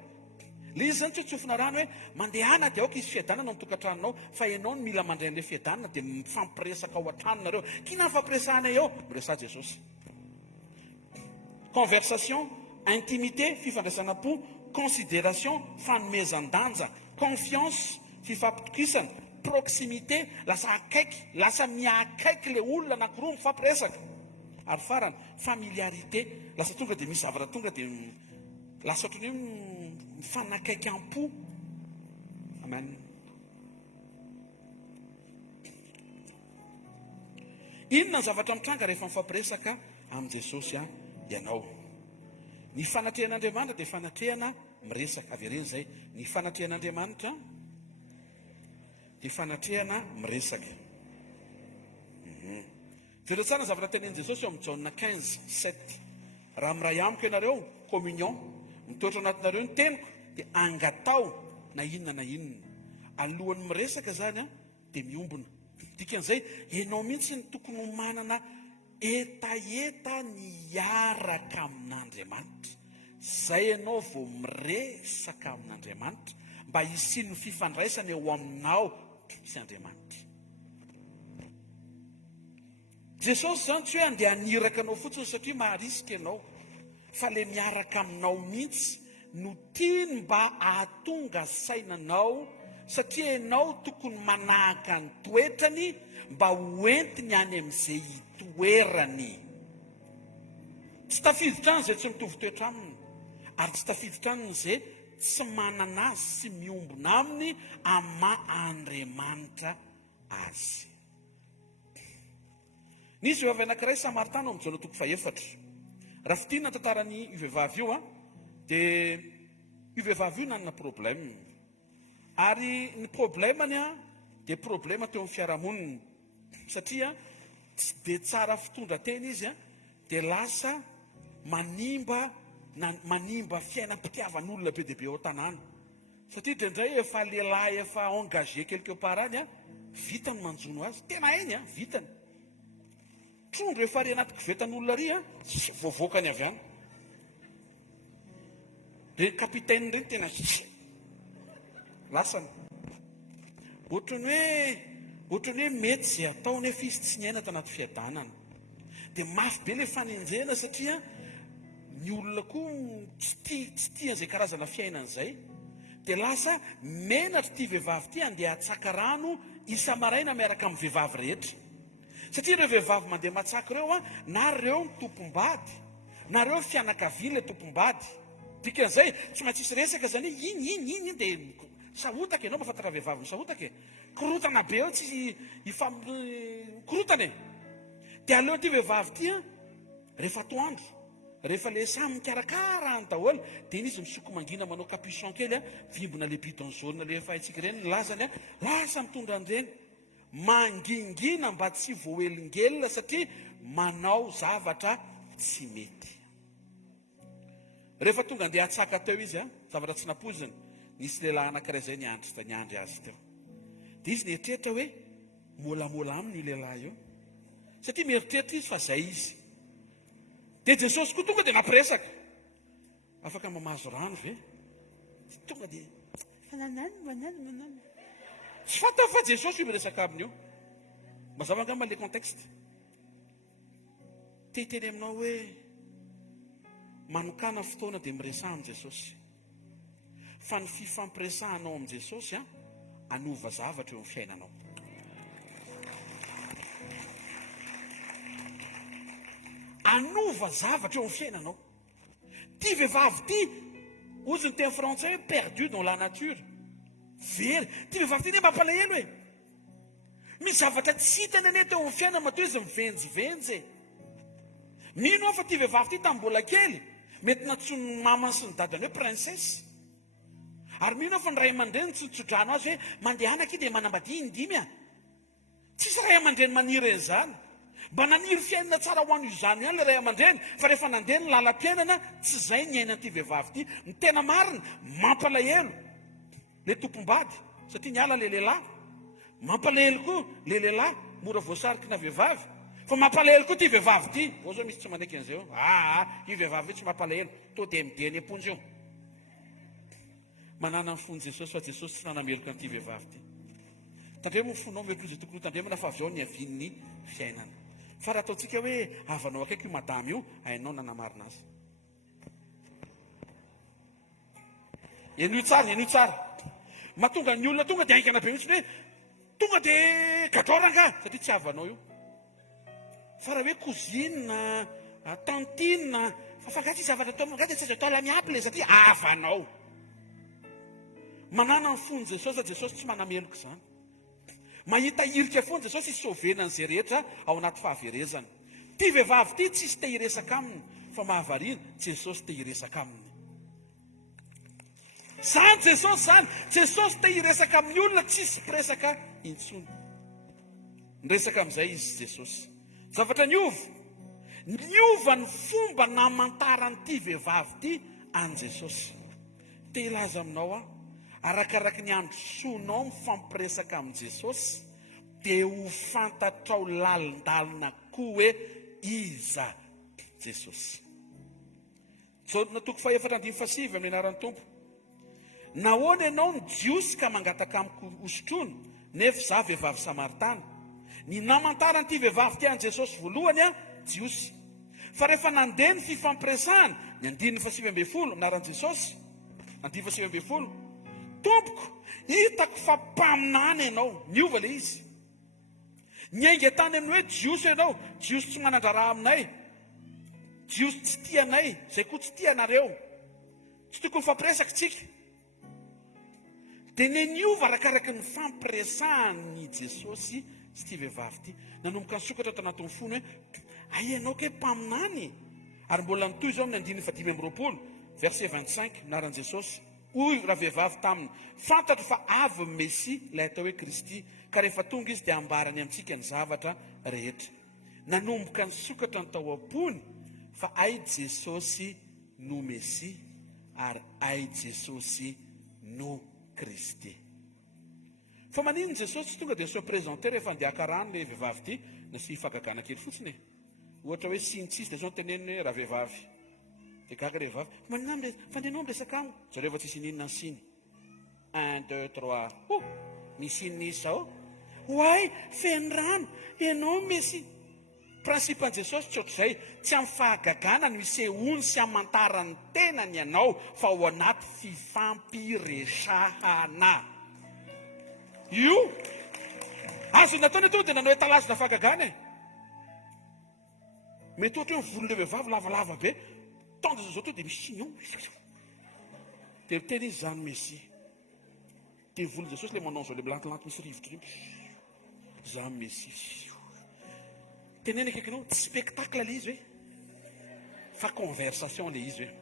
le izy zany tsy tsofina rano hoe mandehana dia aoka izy fiadanana amin'ny tokantranonao, fa ianao no mila mandray an'ilay fiadanana dia mifampiresaka ao an-trano nareo. Kina fampiresahana eo miresa Jesosy. Conversation, intimité, fifandraisana-po, considération, fanomezan-danja, confiance, fifampitokisana, proximité, lasa akaiky, lasa miakaiky le olona anankiroa mifampiresaka. Ary farany, familiarité, lasa tonga dia misy zavatra tonga dia lasa ohatran'ny hoe mifanakaiky am-po. Amen. Inona ny zavatra mitranga rehefa mifampiresaka amin'i Jesosy ianao? Ny fanatrehan'Andriamanitra dia fanatrehana miresaka. Avereny zay, ny fanatrehan'Andriamanitra dia fanatrehana miresaka. Zereo tsara ny zavatra tenen'i Jesosy eo amin'ny Jaona 15:7. Raha miray amiko ianareo communion, mitoetra anatinareo ny teniko dia angatao na inona. Alohan'ny miresaka zany dia miombona. Dikan'izay ianao mihitsy ny tokony ho manana etaeta niaraka amin'Andriamanitra. Zay ianao vao miresaka amin'Andriamanitra mba hisiny ny fifandraisana eo aminao sy Andriamanitra. Jesosy zany tsy hoe andeha aniraka anao fotsiny satria maharisika ianao, fa le miaraka aminao mihitsy no tiany mba ahatonga sainanao, satria ianao tokony manahaka ny toetrany mba hoentiny any amin'izay hitoerany. Tsy tafiditra any zay tsy mitovy toetra aminy, ary tsy tafiditra any zay tsy manana azy sy miombona aminy ama-Andriamanitra azy. Nisy vehivavy anankiray Samaritana amin'ny Jaona 4. Raha fitina tantaran'ny io vehivavy io dia io vehivavy io nanana problème. Ary ny problemany dia problème teo amin'ny fiarahamoniny, satria tsy dia tsara fitondratena izy dia lasa manimba fiainam-pitiavan'olona be dia be ao tanàna. Satria indraindray efa lehilahy efa engagé quelque part any vitany manjono azy, tena eny vitany. Trondro efa ary anaty kivetan'olona ary voavoakany avy any. Re kapitaine reny tena lasany. Ohatran'ny hoe mety zay ataony efa izy tsy niaina tanaty fiadanana. Dia mafy be ilay fanenjena satria ny olona koa tsy tia an'izay karazana fiainana izay. Dia lasa menatra ity vehivavy ity andeha hatsaka rano isa-maraina miaraka amin'ny vehivavy rehetra. Satria ireo vehivavy mandeha matsaka ireo na reo ny tompom-bady, na reo fianakaviana ilay tompom-bady. Dikan'izay tsy maintsy isy resaka zany iny dia sahotaka ianao mahafantatra vehivavy ny sahotaka korotana be eo tsy korotana. Dia aleo ity vehivavy ity rehefa atoandro, rehefa le samy mikarakara any daholo, dia iny izy misoko mangina manao capuchon kely vimbona le bidon jaune le efa haitsika ireny ny lazany lasa mitondra an'ireny, mangingina mba tsy voaelingelina satria manao zavatra tsy mety. Rehefa tonga andeha hatsaka teo izy zavatra tsy napoziny, nisy lehilahy anankiray izay niandry azy teo. Dia izy nieritreritra hoe molamola aminy io lehilahy io, satria mieritreritra izy fa zay izy. Dia Jesosy koa tonga dia nampiresaka, afaka mamazo rano ve? Tonga dia manano. Tsy fantany fa Jesosy io miresaka aminy io. Mazava angamba le contexte. Teteny aminao hoe manokana fotoana dia miresaha amin'i Jesosy. Fa ny fifampiresahanao amin'i Jesosy anova zavatra eo amin'ny fiainanao. Anova zavatra eo amin'ny fiainanao. Ty vehivavy ty, ozy ny teny frantsay hoe perdu dans la nature. Very, ty vehivavy ty ne mampalahelo hoe. Misy zavatra tsy hitany ane teo amin'ny fiainana matoa izy mivenjivenjy. Mino fa ty vehivavy ty tamin'ny mbola kely mety natsony ny mamany sy ny dadany hoe princesse. Ary mino fa ny ray aman-dreny tsotsodrano azy hoe mandehanaka i dia manambady indimy a. Tsisy ray aman-dreny maniry an'izany. Mba naniry fiainana tsara ho an'io izany ihany le ray aman-dreny, fa rehefa nandeha ny lalam-piainana tsy izay ny ainan'ity vehivavy ity. Ny tena marina mampalahelo le tompom-bady satria ny ala le lehilahy, mampalahelo koa le lehilahy mora voasariky na vehivavy, fa mampalahelo koa ty vehivavy ity. O zao misy tsy manaiky an'izay io io vehivavy io tsy mampalahelo, to dia mideny amponjy io. Manana ny fony Jesosy fa Jesosy tsy nanameloka an'ity vehivavy ity. Tandremo ny fonao meloka izay tokony tandremana fa avy ao ny avian'ny fiainana. Fa raha ataontsika hoe havanao akaiky io madamy io, hainao nanamarina azy. Enio tsara. Mahatonga ny olona tonga dia haingana be mihitsy hoe tonga dia gadoranga satria tsy havanao io. Fa raha hoe cousine, tantine, fa fangatsy zavatra atao mangatsy tsy azo atao lamiampy le satria havanao. Manana ny fony Jesosy, Jesosy tsy manameloka izany. Mahita hirika foana Jesosy hisaovena an'izay rehetra ao anaty fahaverezana. Ty vehivavy ity tsisy te hiresaka aminy, fa mahavariana Jesosy te hiresaka aminy. Zany Jesosy zany, Jesosy te hiresaka amin'ny olona, tsisy mpiresaka intsony. Niresaka amin'izay izy Jesosy. Zavatra niova ny fomba namantaran'ity vehivavy ity an' Jesosy. Te hilaza aminao arakaraky ny androsoanao mifampiresaka amin' Jesosy, dia ho fantatrao lalindalina koa hoe iza Jesosy. Jona 4:7 amin'ny anaran'ny Tompo. Nahoana ianao ny jiosy ka mangataka amiko hosotrono, nefa za vehivavy Samaritana. Ny namantaran'ity vehivavy ty an' Jesosy voalohany jiosy. Fa rehefa nandeha ny fifampiresahana, ny 9:7 anaran'i Jesosy, 9:7, Tompoko, hitako fa mpaminany ianao. Miova le izy. Nyainga tany amin'ny hoe jiosy ianao, jiosy tsy manandrara aminay, jiosy tsy tianay, zay koa tsy tianareo, tsy tokony fampiresaka tsika. Dia niova arakaraky ny fampiresahany Jesosy sy ty vehivavy ity. Nanomboka ny sokatra tao anatin'ny fony hoe ay ianao ke mpaminany. Ary mbola nitoy zao amin'ny 9:20 verset 25 minaran'i Jesosy. Hoy raha vehivavy taminy, fantatro fa avy Mesia ilay atao hoe Kristy, ka rehefa tonga izy dia ambarany amintsika ny zavatra rehetra. Nanomboka ny sokatra ny tao am-pony fa ay Jesosy no Mesia ary ay Jesosy no Kristy. Fa manino Jesosy tsy tonga dia so présenter rehefa andeha rano le vehivavy ity, nasy fagagana kely fotsiny. Ohatra hoe sinitsisy dia zao teneniny hoe raha vehivavy. Dia gaga le vehivavy, manina fandehanao miresaka amiko. Zareo efa tsisy ninona ny siny. 1, 2, 3. Misy inon'izy zao? Hoay, feno rano, ianao Mesia. Prinsipan' Jesosy tsy ohatr'izay, tsy amin'ny fahagagana no isehony sy amantarany tenany ianao, fa ao anaty fifampiresahana. Io azo nataony to dia nanao etalazina fahagagana. Mety ohatra hoe volon'ilay vehivavy lavalava be, tanda zao to dia misy siny eo. Dia miteny izy zany Mesia. Dia volon'i Jesosy ilay manao zao le milantilanty misy rivotra io. Zany Mesia. Tenena akaikinao, tsy spectacle le izy hoe, fa conversation le izy hoe.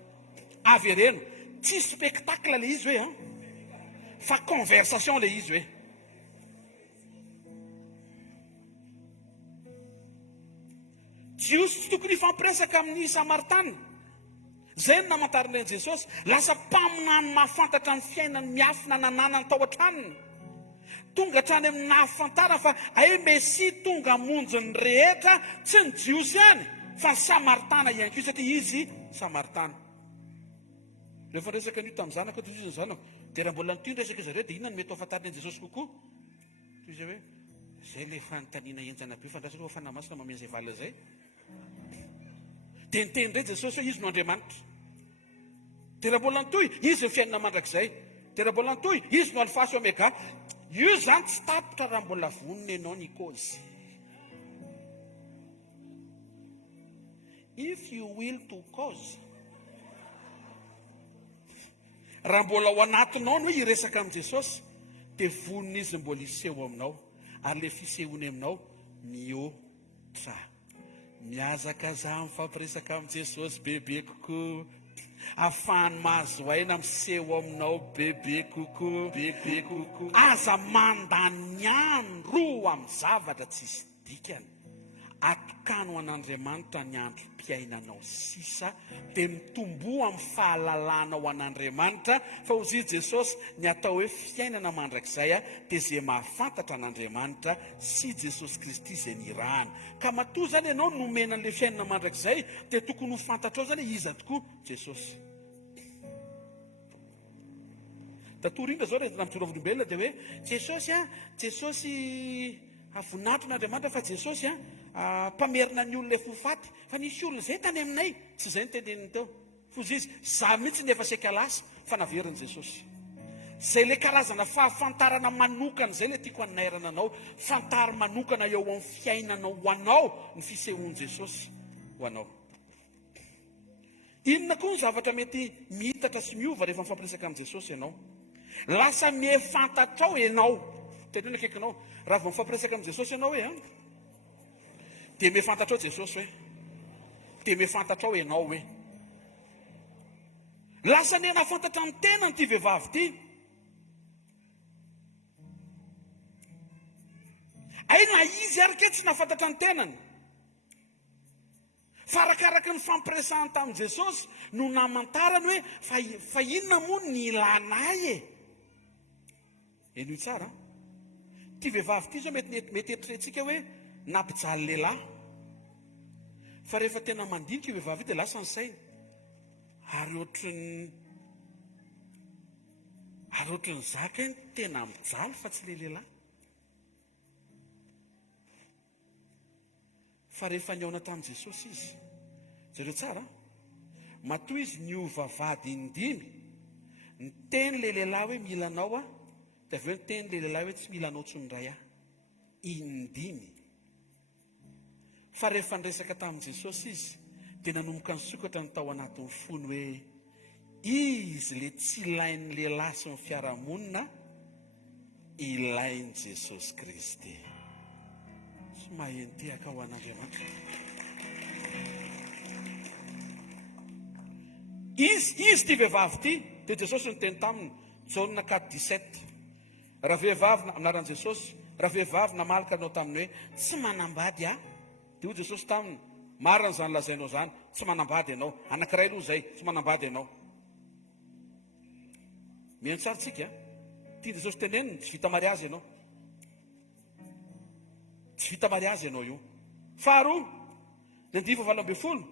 Avereno, tsy spectacle le izy hoe, fa conversation le izy hoe. Jiosy tsy tokony fampiresaka amin'ny Samaritana. Zay no namantaran'i Jesosy, lasa mpaminany mahafantatra ny fiainany miafina nananany tao an-tranony. Tonga hatrany amin'ny nahafantarana fa ay Mesia tonga monjy ny rehetra, tsy ny jiosy ihany, fa ny Samaritana ihany koa satria izy Samaritana. Rehefa resaka an'io tamin'ny zanaka dia izy ny zanaka, dia raha mbola nitoy resaka zareo dia inona no mety ho afantaran'i Jesosy kokoa? Toy izay hoe, zay le fanontaniana enjana be fandraisana fa fanamasina mameno izay vala izay. Dia niteny indray Jesosy hoe izy no Andriamanitra. Dia raha mbola nitoy, izy ny fiainana mandrakizay. Dia raha mbola nitoy, izy no alfa sy omega. Io zany tsy tapitra raha mbola vonona ianao ny cause. If you will to cause. Raha mbola ao anatinao no hoe hiresaka amin'i Jesosy, dia vonona izy mbola hiseho aminao. Ary le fisehony aminao mihoatra. Miazaka za mifampiresaka amin'i Jesosy bebe kokoa. ahafahany mahazo aina miseho aminao bebe kokoa, bebe kokoa. Aza mandany andro amin'ny zavatra tsisy dikany. Atokano an'Andriamanitra ny andro mpiainanao sisa, dia mitombo amin'ny fahalalana ao an'Andriamanitra. Fa hozy Jesosy ny atao hoe fiainana mandrakizay dia izay mahafantatra an'Andriamanitra sy Jesosy Kristy izay nirahana. Ka matoa zany ianao nomena an'ilay fiainana mandrakizay, dia tokony ho fantatrao zany iza tokoa Jesosy. Tatoringa zao rehetra amin'ny torovolom-belona dia hoe Jesosy voninahitry n'Andriamanitra, fa Jesosy mpamerina ny olona efa ho faty. Fa nisy olona izay tany aminay, tsy izay noteneniny teo. Fozy izy, za mihitsy nefa saika lasa fa naveriny Jesosy. Zay le karazana fahafantarana manokana zay le tiako hanairana anao, fantara manokana eo amin'ny fiainanao ho anao ny fisehoan'i Jesosy ho anao. Inona koa ny zavatra mety mihitatra sy miova rehefa mifampiresaka amin'i Jesosy ianao? Lasa mihefantatrao ianao. Tenena akaikinao, raha vao mifampiresaka amin'i Jesosy ianao hoe dia mihefantatrao Jesosy hoe, dia mihefantatrao ianao hoe. Lasa ny nahafantatra amin'ny tenany ity vehivavy ity. Aina izy araka tsy nahafantatra ny tenany. Fa arakaraka ny fampiresahany tamin'i Jesosy no namantarany hoe fa inona moa ny ilanay e. Eny tsara. Ty vehivavy ity zao mety eritreretintsika hoe nampijaly lehilahy. Fa rehefa tena mandinika io vehivavy dia lasa ny sainy. Ary ohatran'ny zaka ny tena mijaly fa tsy lehilahy. Fa rehefa niaona tamin'i Jesosy izy, zareo tsara, matoa izy niova vady indimy. Ny teny le lehilahy hoe mila anao dia avy eo ny teny le lehilahy hoe tsy mila anao tsondray indimy. Fa rehefa niresaka tamin'i Jesosy izy, dia nanomboka nisokatra ny tao anatin'ny fony hoe izy le tsy ilain'ny lehilahy sy ny fiarahamonina, ilain'i Jesosy Kristy. Sy mahentiaka ho an'Andriamanitra. Izy ty vehivavy ty, dia Jesosy no teny taminy, Jaune 4:17. Raha vehivavy anaran'i Jesosy, raha vehivavy namalaka anao taminy hoe tsy manambady dia hoy Jesosy taminy, marina izany lazainao zany, tsy manambady ianao. Anankiray aloha zay, tsy manambady ianao. Mihaino tsara tsika, tia Jesosy teneniny, tsy vita mariazy ianao. Tsy vita mariazy ianao io. Faharoa, ny 9:20,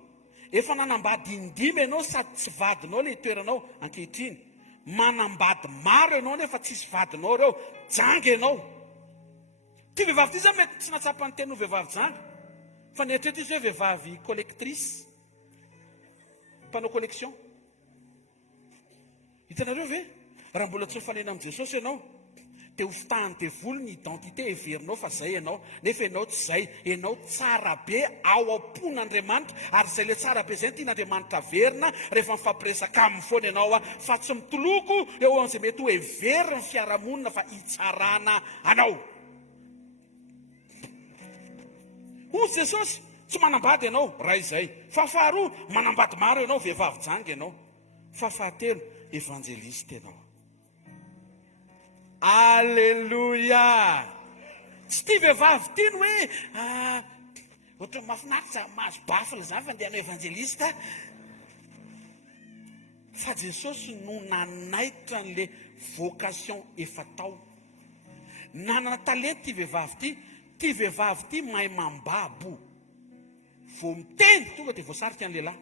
efa nanambady indimy ianao sady tsy vadinao le toeranao ankehitriny. Manambady maro ianao nefa tsisy vadinao reo, janga ianao. Ty vehivavy ty zany mety tsy natsapany teny ho vehivavy janga, fa nieritrereto izy hoe vehivavy collectrice, mpanao collection. Hitanareo ve? Raha mbola tsy mifanena amin'i Jesosy ianao, dia ho fitahany devoly ny identité heverinao fa zay ianao, nefa ianao tsy zay. Ianao tsara be ao am-pon'Andriamanitra, ary zay le tsara be zay tian'Andriamanitra verina rehefa mifampiresaka aminy foana ianao, fa tsy mitoloko eo amin'izay mety ho heveriny ny fiarahamonina fa hitsarana anao. Hozy Jesosy, tsy manambady ianao, raha izay. Fa faharoa, manambady maro ianao, vehivavy janga ianao. Fa fahatelo, evangelista ianao. Alleluia! Tsy tia vehivavy ty ny hoe ohatra mahafinaritra mahazo bafila zany fa andeha hanao evangelista. Fa Jesosy no nanaitra n'le vocation efa tao. Nanana talenta ty vehivavy ty. Ty vehivavy ty mahay mambabo. Vao miteny tonga dia voasarika ny lehilahy.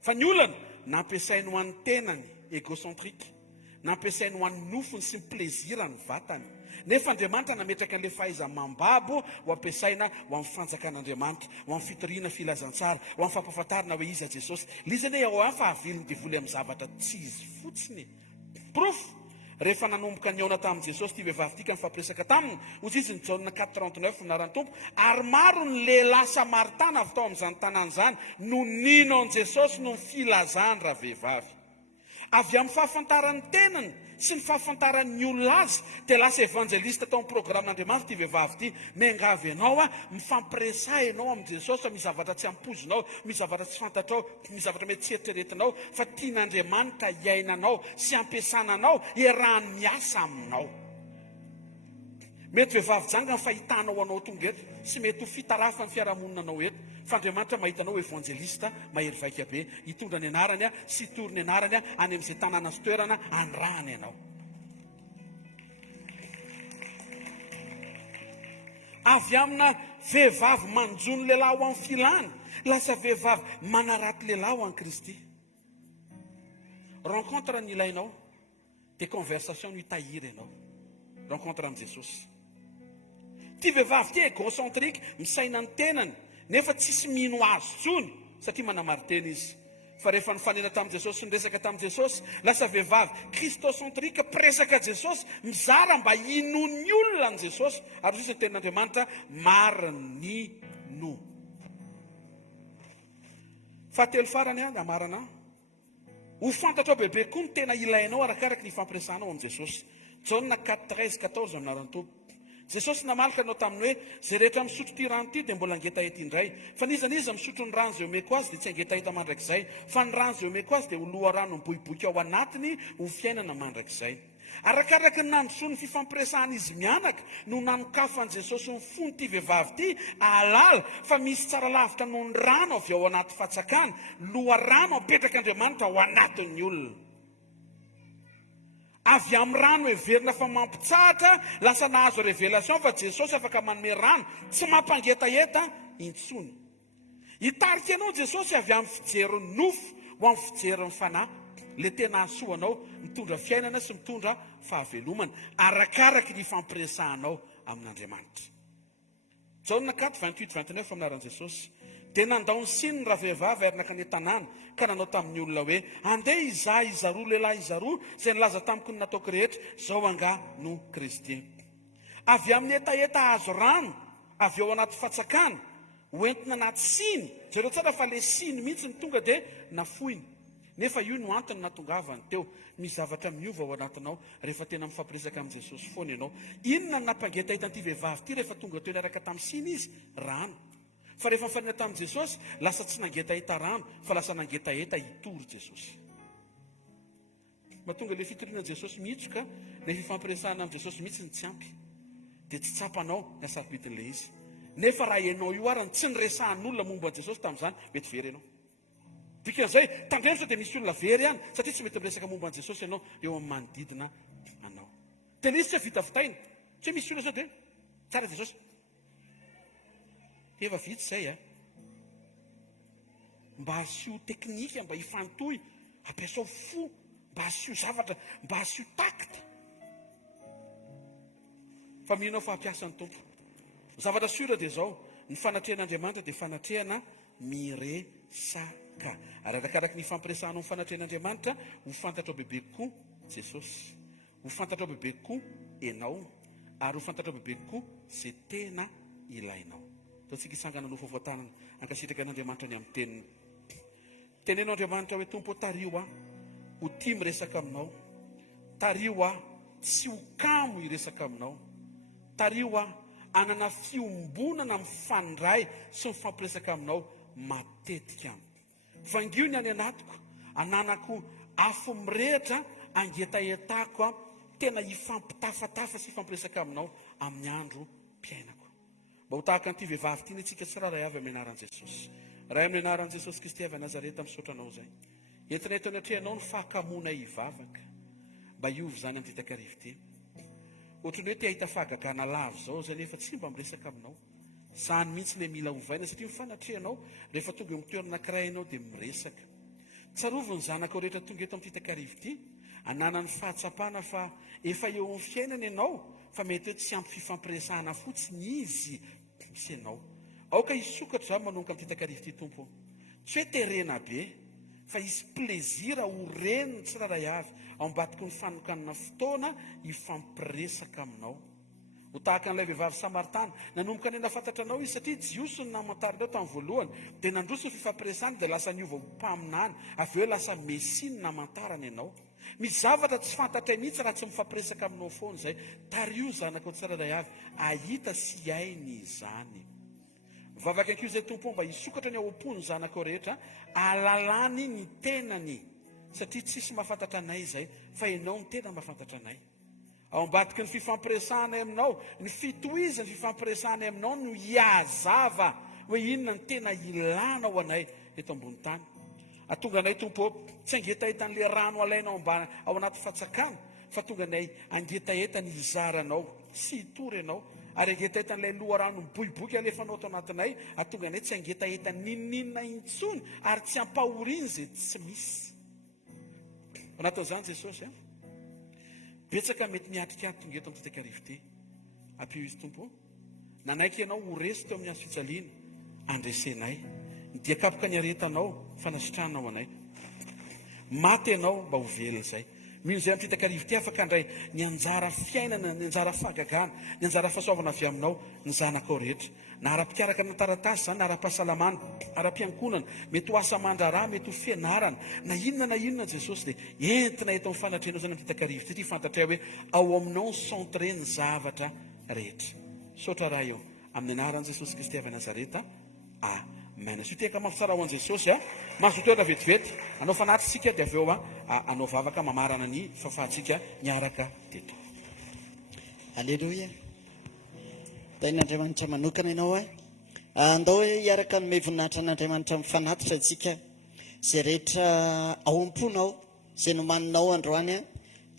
Fa ny olana nampiasainy ho an'ny tenany égocentrique, nampiasainy ho an'ny nofony sy ny plezirany vatany. Nefa Andriamanitra nametraka an'ilay fahaiza mambabo ho ampiasaina ho amin'ny fanjakan'Andriamanitra, ho amin'ny fitoriana filazantsara, ho amin'ny fampahafantarana hoe iza Jesosy. Lizany ao an fa avelony devoly amin'ny zavatra tsy izy fotsiny. Prof, rehefa nanomboka niaona tamin'i Jesosy ty vehivavy tika mifampiresaka taminy, hozy izy ny Jaune 4:39 narany tompo, ary maro ny lehilahy Samaritana avy tao amin'izany tanàna zany no nino an Jesosy no ny filazany raha vehivavy. Avy amin'ny fahafantarany tenany sy ny fahafantaran'ny olona azy dia lasa evangelista tao amin'ny programan'Andriamanitra ity vehivavy ity. Miangavy ianao a, mifampiresah ianao amin'ny Jesosy, misy zavatra tsy ampozinao, misy zavatra tsy fantatrao, misy zavatra mety tsy eritreretinao, fa tian'Andriamanitra iainanao sy ampiasananao, iarahany miasa aminao. Mety vehivavy janga ny fahitanao anao tonga eto, sy mety ho fitarafa ny fiarahamonina anao eto, fa Andriamanitra mahitanao evangelista mahery vaika be, hitondra ny anarany a sy hitory ny anarany a any amin'izay tanàna sy toerana andrahany ianao. Avy amina vehivavy manjono lehilahy ho amin'ny filany, lasa vehivavy manaraty lehilahy ho an'i Kristy. Rencontre ny ilainao, dia conversation no hitahiry ianao. Rencontre amin'ny Jesosy. Ty vehivavy ty égocentrique, misaina ny tenany, nefa tsisy mino azy tsony, satria manamary-tena izy. Fa rehefa nifanena tamin'i Jesosy, niresaka tamin'i Jesosy, lasa vehivavy kristocentrique, presaka Jesosy, mizara mba hinon'ny olona ny Jesosy, ary izy ny tenin'Andriamanitra, mariny. Fahatelo farany a, amarana, ho fantatrao bebe koa ny tena ilainao arakaraka ny fampiresanao amin'ny Jesosy. Jaona 4:13-14 anaran'ny Tompo. Jesosy namalaka anao taminy hoe zay rehetra misotro ty rano ty dia mbola ngetaeta indray. Fa nizaniza misotro ny rano zay omeko azy dia tsy angetaeta mandrakizay. Fa ny rano zay omeko azy dia ho loha rano miboiboika ao anatiny ho fiainana mandrakizay. Arakaraka ny nandrosoa ny fifampiresahana izy mianaka no nanokafan Jesosy ny fony ty vehivavy ty alala fa misy tsara lavitra noho ny rano avy ao anaty fatsakana, loha rano apetraka Andriamanitra ao anatin'ny olona. Avy amin'ny rano heverina fa mampitsahatra, lasa nahazo révélation fa Jesosy afaka manome rano, tsy mampangetaeta intsony. Hitarika ianao Jesosy avy amin'ny fijeriny nofo ho amin'ny fijeriny fanahy, le tena hasoanao mitondra fiainana sy mitondra fahavelomana, arakaraka ny fampiresahanao amin'Andriamanitra. Jaona 4:28-29 aminaran'i Jesosy. Dia nandao ny siny raha vehivavy ary nakany tanàna ka nanao tamin'ny olona hoe andeha izaha izaroa lehilahy izaroa izay nilaza tamiko ny nataoko rehetra, zao anga no Kristy. Avy amin'ny etaeta azo rano avy ao anaty fatsakana, hoentina anaty siny, zareo tsara fa le siny mihitsy ny tonga dia nafoiny. Nefa io no antony natongavany teo, misy zavatra miova ao anatinao rehefa tena mifampiresaka amin'ny Jesosy foana ianao. Inona no nampangetaita an'ity vehivavy ity rehefa tonga teo niaraka tamin'ny siny izy? Rano. Fa rehefa mifanena tamin'i Jesosy, lasa tsy nangetaeta rano, fa lasa nangetaeta hitory Jesosy. Mahatonga le fitoriana Jesosy mitsoka, le fifampiresahana amin'ny Jesosy mihitsy ny tsy ampy, dia tsy tsapanao ny asarobidin'le izy. Nefa raha ianao io arany tsy niresahan'olona momba an'i Jesosy tamin'izany, mety very ianao. Dikan'izay, tandremitra dia misy olona very ihany, satria tsy mety miresaka momba an'i Jesosy ianao eo amin'ny manodidina anao. Tena izy tsy vita fitaina, tsy misy olona sao dia tsara Jesosy. Efa vitsy izay mba asio teknika, mba hifantohy, ampiasao fo, mba asio zavatra, mba asio takty. Fa mihinao fampiasan'ny Tompo. Zavatra sura dia zao, ny fanatrehan'Andriamanitra dia fanatrehana miresaka. Ary arakaraka ny fampiresahanao ny fanatrehan'Andriamanitra, ho fantatrao bebe koa Jesosy, ho fantatrao bebe koa ianao, ary ho fantatrao bebe koa izay tena ilainao. Taontsika hisangana no fovoatanana ankasitraka an'Andriamanitra ny amin'ny teniny. Tenenao Andriamanitra hoe Tompo tario ho tia miresaka aminao, tario tsy ho kamo hiresaka aminao, tario anana fiombonana mifandray sy mifampiresaka aminao matetika. Vangio ny any anatiko, ananako afo mirehitra, angetaetako tena hifampitafatafa sy hifampiresaka aminao amin'ny andro mpiainako. Mba ho tahaka an'ity vehivavy ity antsika tsirairay avy amin'ny anaran'i Jesosy. Raha amin'ny anaran'i Jesosy Kristy avy Nazareta misaotranao izay. Entina eto anatrehanao ny fahakamona hivavaka, mba hiovy zany amin'ny titakarivo ity. Ohatran'ny hoe te ahita fahagagana lavo zao zay nefa tsy mba miresaka aminao. Zany mihitsy le mila ovaina satria mifanatrehanao rehefa tonga eo amin'ny toerana anankiray ianao dia miresaka. Tsarovo ny zanaka rehetra tonga eto amin'ny titakarivo ity, ananany fahatsapana fa efa eo amin'ny fiainana ianao, fa mety hoe tsy ampy fifampiresahana fotsiny izy sy ianao. Aoka hisokatra zao manomboka amin'ny titakarivo ity Tompo. Tsy hoe terena be, fa hisy plezira ho reniny tsiraray avy ao ambadika ny fanokanana fotoana hifampiresaka aminao. Ho tahaka n'ilay vehivavy Samaritana, nanomboka ny nafantatra anao izy satria jiosy ny namantarinao tamin'ny voalohany, dia nandroso ny fifampiresahana dia lasa niova ho mpaminany, avy eo lasa mesia ny namantarana ianao. misy zavatra tsy fantatray mihitsy raha tsy mifampiresaka aminao foana zay. Tario zanako tsiraray avy, ahita sy ainy izany. Vavaka ankiho zay tompo mba hisokatra ny ao am-pony zanako rehetra, alalany ny tenany, satria tsisy mahafantatra anay zay, fa ianao ny tena mahafantatra anay. Ao ambadiky ny fifampiresanay aminao, ny fitohizany fifampiresanay aminao no hiazava hoe inona ny tena ilanao anay eto ambony tany. Atonga anay tompo, tsy angetahetan'le rano alainao ao anaty fatsakana, fa tonga anay angetaeta ny izaranao, sy hitory ianao, ary angetahetan'ilay loharano miboiboky alefanao ato anatinay, atonga anay tsy angetaeta ninninina intsony, ary tsy ampahoriny zay tsy misy. Natao zany Jesosy, betsaka mety miatrika tonga eto amin'ny takarivo ty. Ampio izy tompo, nanaiky ianao ho resy teo amin'ny azo fijaliana, andresenay. Ny diakapoka ny aretanao, fanasitranao anay. Maty ianao mba ho velona zay. Mino zay amin'ny takarivo ty afaka andray ny anjara fiainana, ny anjara fahagagana, ny anjara fahasoavana avy aminao, ny zanakao rehetra. Na ara-pikaraka amin'ny taratasy zany, na ara-pahasalamana, ara-piankonana, mety ho asa mandrara, mety ho fianarana, na inona Jesosy dia entina eto amin'ny fanatrenao zany amin'ny takarivo ty fantatray hoe ao aminao ny centre ny zavatra rehetra. Sotra raha eo amin'ny anaran'i Jesosy Kristy avy Nazareta. Amen. Sy teka mafitsara ho an Jesosy, mahazo toerana vetivety, anao fanatritsika dia avy eo anao vavaka mamarana ny fahafahantsika niaraka teto. Aleloia. Tain'Andriamanitra manokana ianao andao hoe hiaraka nome voninahitra an'Andriamanitra mifanatitra antsika zay rehetra ao am-ponao, zay nomaninao androany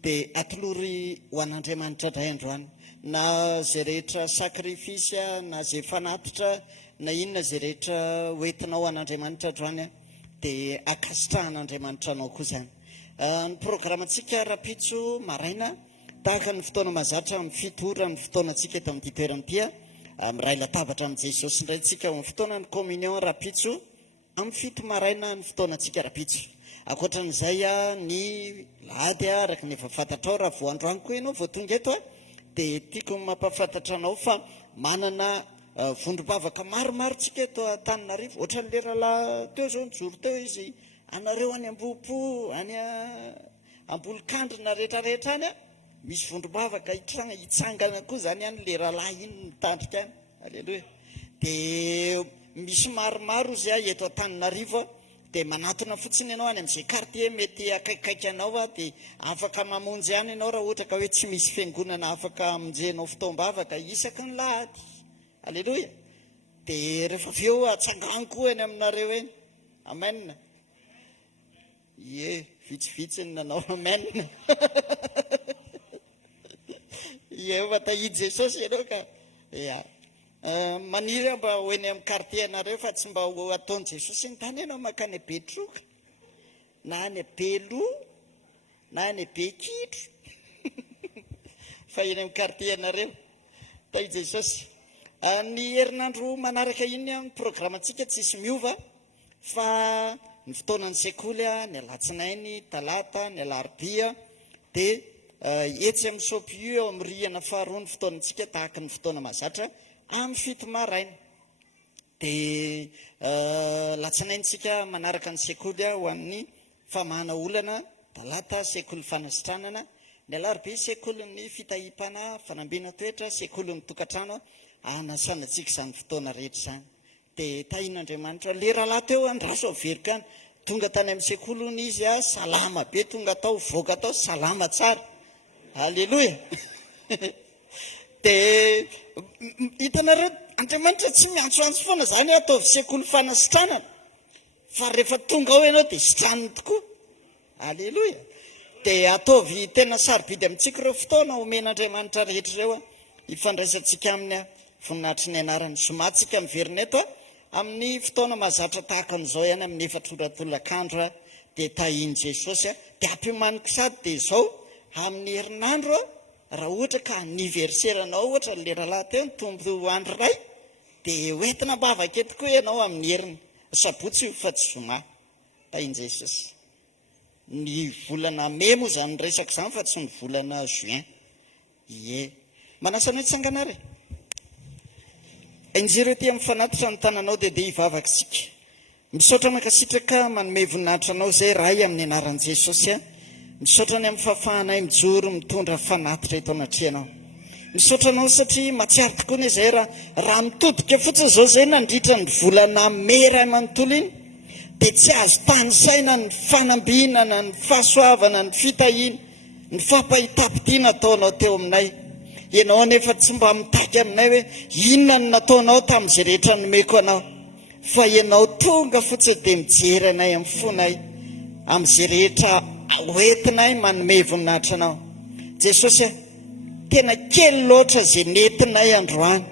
dia atolory ho an'Andriamanitra dray androany. Na zay rehetra sakrifisy, na zay fanatitra, na inona zay rehetra hoentinao an'Andriamanitra androany dia akasitrahan'Andriamanitra anao koa zany. Ny programantsika rapitso maraina tahaka ny fotoana mahazatra amin'ny fitora ny fotoanantsika eto amin'ny toerana ity, miray latabatra amin'i Jesosy indray tsika amin'ny fotoana ny communion rapitso amin'ny fito maraina ny fotoanantsika rapitso. Akoatran'izay ny lahady araka ny efa fantatrao raha vao androany koa ianao vao tonga eto dia tiako mampafantatra anao fa manana vondrom-bavaka maromaro tsika eto Antananarivo. Ohatra ny leralahy teo zao nijoro teo izy, anareo any Ambohipo, any Ambolikandrina rehetrarehetra any misy vondrom-bavaka hitsangana koa zany any leralahy iny mitandrika any. Aleloia. Dia misy maromaro izy eto Antananarivo dia manatona fotsiny ianao any amin'izay quartier mety akaikikaiky anao dia afaka mamonjy any ianao raha ohatra ka hoe tsy misy fiangonana afaka amonjenao fotoam-bavaka isaky ny lahady. Aleloia. Dia rehefa avy eo atsangany koa eny aminareo eny. Amen. Vitsivitsy ny nanao amen. Efa tahidy Jesosy ianao ka. Maniry mba ho eny amin'ny quartier anareo fa tsy mba ho ataon'i Jesosy ny tany ianao makany Betroka, na any Beloa, na any Bekitro. Fa eny amin'ny quartier anareo. Tahidy Jesosy. Ny herinandro manaraka iny ny programantsika tsisy miova fa ny fotoanan'ny sekoly ny alatsinainy, talata, ny alarobia dia etsy amin'ny sopiu eo amin'ny rihana faharoa ny fotoanantsika tahaka ny fotoana mahazatra amin'ny fito maraina. Dia latsinaintsika manaraka ny sekoly ho amin'ny famahana olana, talata sekoly fanasitranana, ny alarobia sekoly ny fitahipana, fanambiana toetra, sekoly ny tokantrano, anasanatsika izany fotoana rehetra zany. Dia tahin'Andriamanitra lera lahy teo andraso averika any, tonga tany amin'ny sekolony izy salama be, tonga tao voaka tao salama tsara. Aleloia. Dia hitanareo Andriamanitra tsy miantsoantso foana zany ataovy sekoly fanasitranana, fa rehefa tonga ao ianao dia sitraniny tokoa. Aleloia. Dia ataovy tena sarobidy amintsika ireo fotoana omen'Andriamanitra rehetra ireo hifandraisantsika amin'ny voninahitry ny anarany. Somatsika miverina eto amin'ny fotoana mahazatra tahaka an'izao ihany amin'ny 4 oratolakandro dia tahiny Jesosy dia ampimaniko sady dia izao amin'ny herinandro raha ohatra ka aniverseranao ohatra leralahy teo ny tombo andro ray dia hoentina mbavaka eto koa ianao amin'ny heriny sabotsy fa tsy zoma. Tahiny Jesosy. Ny volana mai moa zany resaka izany fa tsy ny volana juin. Manasa anao itsanganare injiro ety amin'ny fanatitra ny tananao dia hivavaka sika misaotra makasitraka manome voninahitra anao zay ray amin'ny anaran'i Jesosy misaotra ny amin'ny fahafahanay mijoro mitondra fanatitra eto anatrehanao. Misaotra anao satria matsiaro tokoa ny izay raha mitodika fotsiny zao zay nandritra ny volana mera manontolo iny dia tsy azo tanysaina ny fanambinana, ny fahasoavana, ny fitahiana, ny fampahitampitiana ataonao teo aminay. Ianao nefa tsy mba mitaiky aminay hoe inona no nataonao tamin'izay rehetra nomeko anao, fa ianao tonga fotsiny dia mijery anay amin'ny fonay amin'izay rehetra hoentinay manome voninahitra anao. Jesosy a, tena kely loatra izay nentinay androany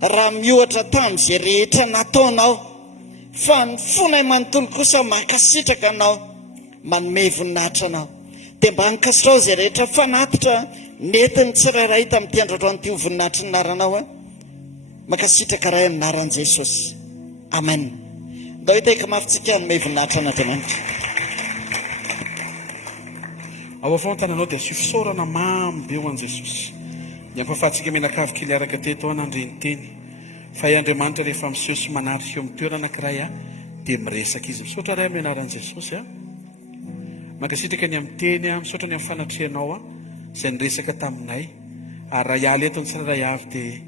raha miohatra tamin'izay rehetra nataonao, fa ny fonay manontolo kosa mankasitraka anao manome voninahitra anao. Dia mba hankasitrao izay rehetra fanatitra netiny tsirairay tamin'ity androandroany ity voninahitra naranao a, mankasitraka ray anaran'i Jesosy. Amen. Ndao hitaika mafitsika hanome voninahitra an'Andriamanitra. ao avao tananao dia asio fisaorana mamy be ho an' Jesosy. Ny ampahafahantsika menakavy kely araka teto anandreny teny fa i Andriamanitra rehefa miseho sy manarika eo amin'ny toerana anankiray a dia miresaka izy. Misaotra ray amin'ny anaran'i Jesosy a, mankasitraka ny amin'ny teny a, misaotra ny amin'ny fanatrehanao a izay niresaka taminay. Ary raha hiala eto ny tsirairay avy dia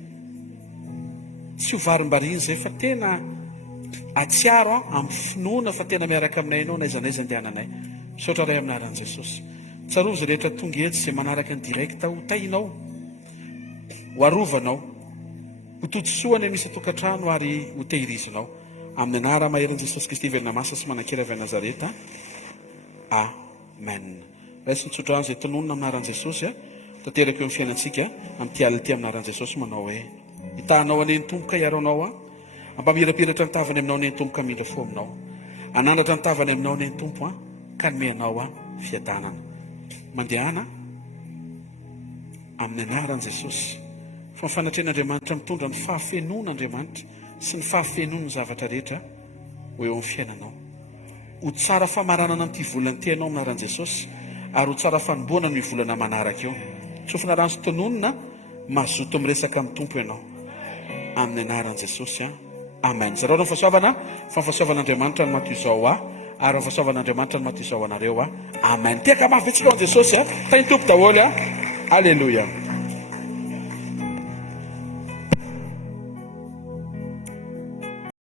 tsy ho varim-bariny izay fa tena atsiaro amin'ny finoana fa tena miaraka aminay ianao na izanaiza andehananay. Misaotra ray amin'ny anaran'i Jesosy. Tsarovy izay rehetra tonga eto izay manaraka ny direkta ho tainao, ho arovanao, ho totsoany misy tokantrano ary ho tehirizinao. Amin'ny anara maheran'i Jesosy Kristy velona masina sy manan-kera avy Nazareta. Amen. Raisy mitsotra izay tononona amin'ny anaran'i Jesosy a, tanteraka eo amin'ny fiainantsika amin'ity alina ity amin'ny anaran'i Jesosy manao hoe hitanao aneny tomboka iaronao a, ampamirapiratra ny tavany aminao neny tomboka mila fo aminao, anandratra ny tavany aminao neny tompo a, ka nomenao a fiadanana. Mandehana amin'ny anaran'i Jesosy. Fa fanatrehan'Andriamanitra mitondra ny fahafenoan'Andriamanitra sy ny fahafenoan'ny zavatra rehetra ho eo amin'ny fiainanao. Ho tsara famaranana n'ity volana ity ianao amin'ny anaran'i Jesosy, ary ho tsara fanomboana ny volana manaraka eo. Tsofina rano sy tononona mazoto miresaka amin'ny tompo ianao amin'ny anaran'i Jesosy a. Amen. Zareo ny fahasoavana fa ny fahasoavan'Andriamanitra no maty izao a, ary ny fahasoavan'Andriamanitra no maty izao anareo a. Amen. Tiaka mafy vetsika ao an' Jesosy a, tainy tompo daholo a. Alleluia.